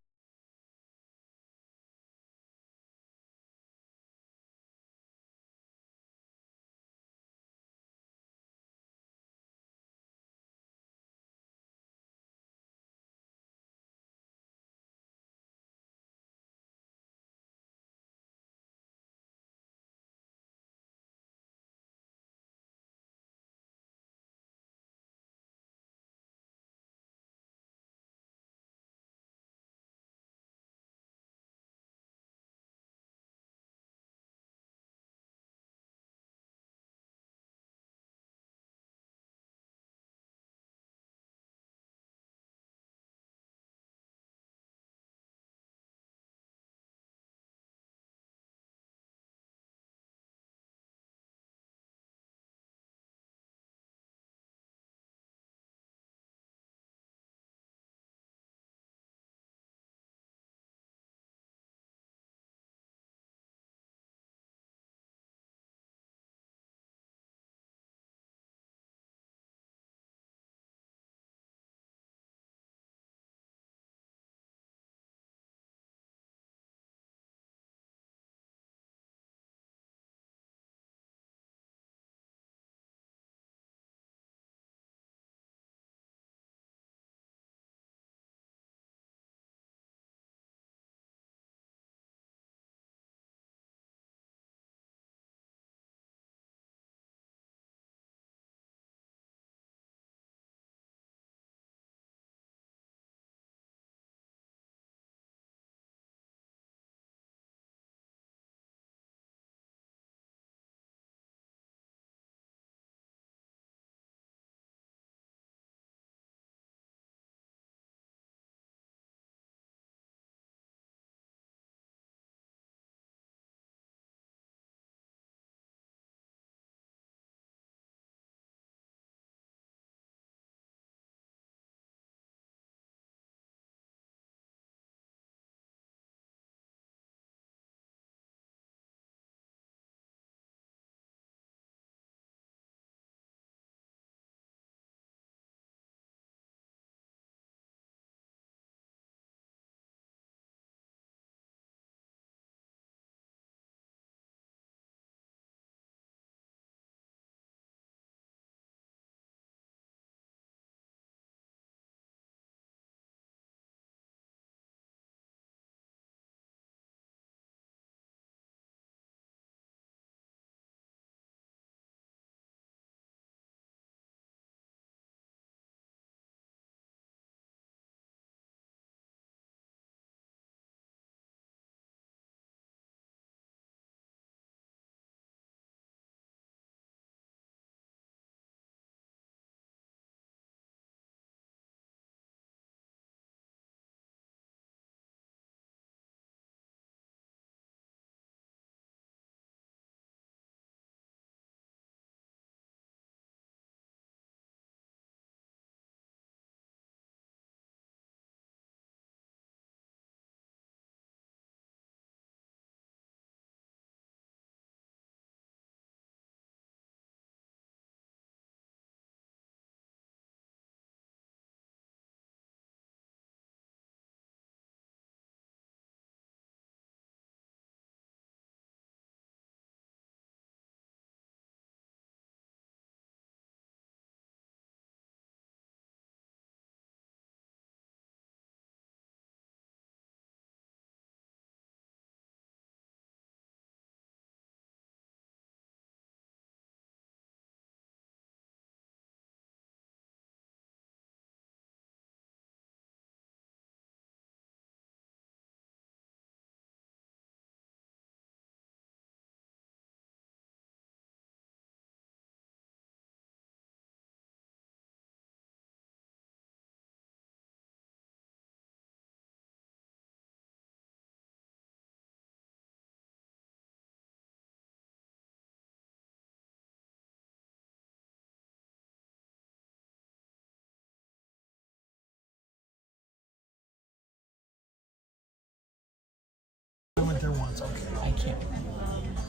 It's okay. I can't.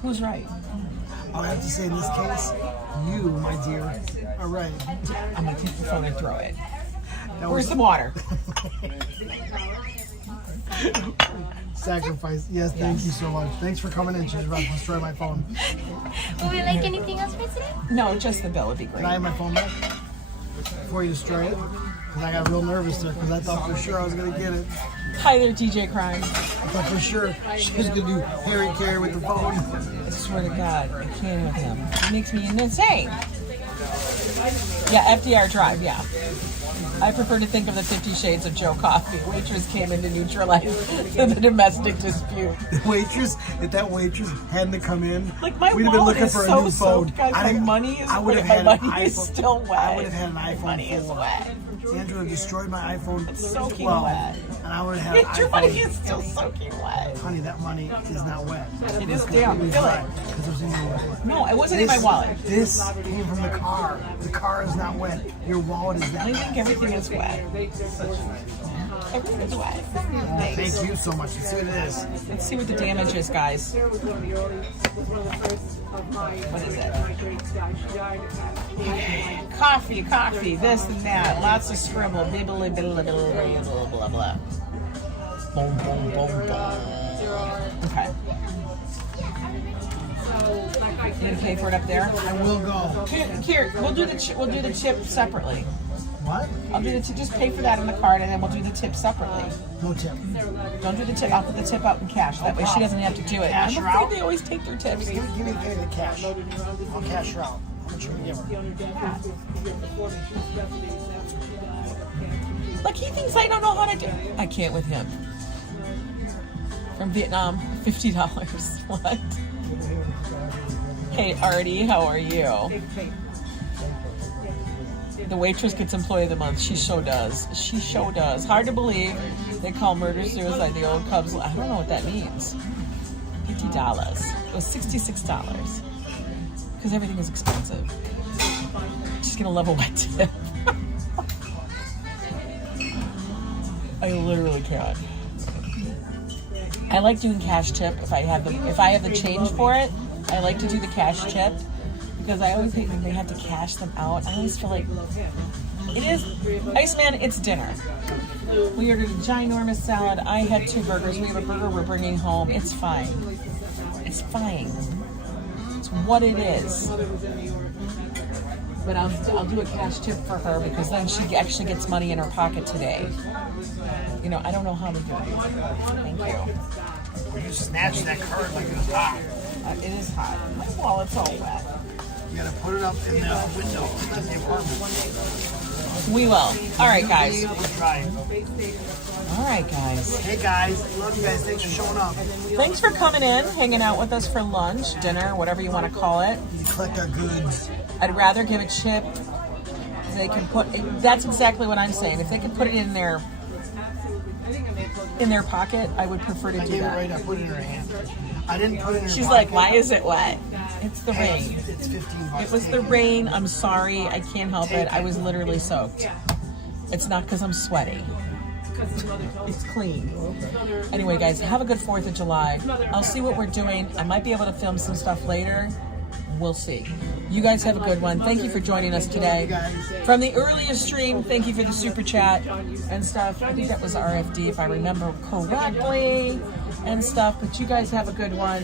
Who's right? I would have to say in this case, you, my dear, are right. I'm gonna take the phone and throw it. That Where's was the water? sacrifice. Yes, thank you so much. Thanks for coming in. She's about to destroy my phone. Would you like anything else for today? No, just the bill would be Can great. I have my phone back before you destroy it? Because I got real nervous there because I thought for sure I was going to get it. Hi there, DJ Crime. I thought for sure she was going to do Harry Carey with the phone. I swear to God, I can't with him. He makes me insane. Yeah, FDR Drive, yeah. I prefer to think of the 50 Shades of Joe Coffee. Waitress came in to neutralize the domestic dispute. If that waitress hadn't to come in, Like, my we'd have been wallet looking is for a so new phone. soaked, guys. My money is I would have wet. had My an money is iPhone. still wet. I would have had an My iPhone money is 4. wet. Andrew destroyed my iPhone It's soaking 12, wet. and I would have had an Your money iPhone. is still soaking wet. Honey, that money is not wet. It is damn. Feel it. Because there's no way. No, it wasn't in my wallet. This came from the car. The car is not wet. Your wallet is I not think wet. everything is wet. Everything is wet. Thank you so much. Let's see what it is. Let's see what the damage is, guys. What is it? Coffee, this and that. Lots of scribble. Bibbly, bibbly, bibbly, blah, blah, blah. Boom, boom, boom, boom. Okay. You gonna pay for it up there? I will go. Here, we'll do the tip separately. What? I'll do the tip. Just pay for that on the card, and then we'll do the tip separately. No tip. Don't do the tip. I'll put the tip out in cash. That way she doesn't have to do it. Cash I'm her afraid out? they always take their tips. Give me the cash. I'll cash her out. How much are you gonna give her? Like, he thinks I don't know how to do it. I can't with him. From Vietnam, $50. What? Hey, Artie, how are you? The waitress gets employee of the month. She sure does. She sure does. Hard to believe they call murder suicide the old Cubs. I don't know what that means. $50. It was $66. Because everything is expensive. She's gonna love a wet tip. I literally can't. I like doing cash tip if I have the change for it. I like to do the cash tip because I always think when they have to cash them out. I always feel like it is Iceman. It's dinner. We ordered a ginormous salad. I had 2 burgers. We have a burger we're bringing home. It's fine. It's fine. It's what it is. But I'll do a cash tip for her because then she actually gets money in her pocket today. You know, I don't know how to do it. Thank you. You snatched that card like it was hot. It is hot. My wallet's all wet. You gotta put it up in the window in the apartment. We will. All right, guys. We'll try. All right, guys. Hey guys, love you guys. Thanks for showing up. Thanks for coming in, hanging out with us for lunch, dinner, whatever you want to call it. You collect our goods. I'd rather give a chip. They can put. That's exactly what I'm saying. If they could put it in their pocket, I would prefer to I do gave it that. right. I put it in her hand. I didn't put it in her She's pocket. like, why is it wet? It's the rain. It's $15. It was the rain. I'm sorry. I can't help it. I was literally soaked. It's not because I'm sweaty. It's clean. Anyway, guys, have a good 4th of July. I'll see what we're doing. I might be able to film some stuff later. We'll see. You guys have a good one. Thank you for joining us today. From the earliest stream, thank you for the super chat and stuff. I think that was RFD if I remember correctly and stuff. But you guys have a good one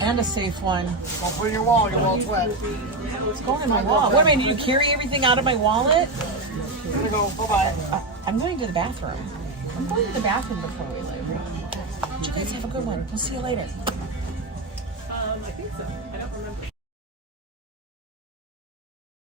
and a safe one. Don't put it in your wall. Your wall's wet. It's going in my wallet. What, I mean, did you carry everything out of my wallet? I'm gonna go. Bye-bye. I'm going to the bathroom. I'm going to the bathroom before we leave. You guys have a good one. We'll see you later. I think so. I don't remember.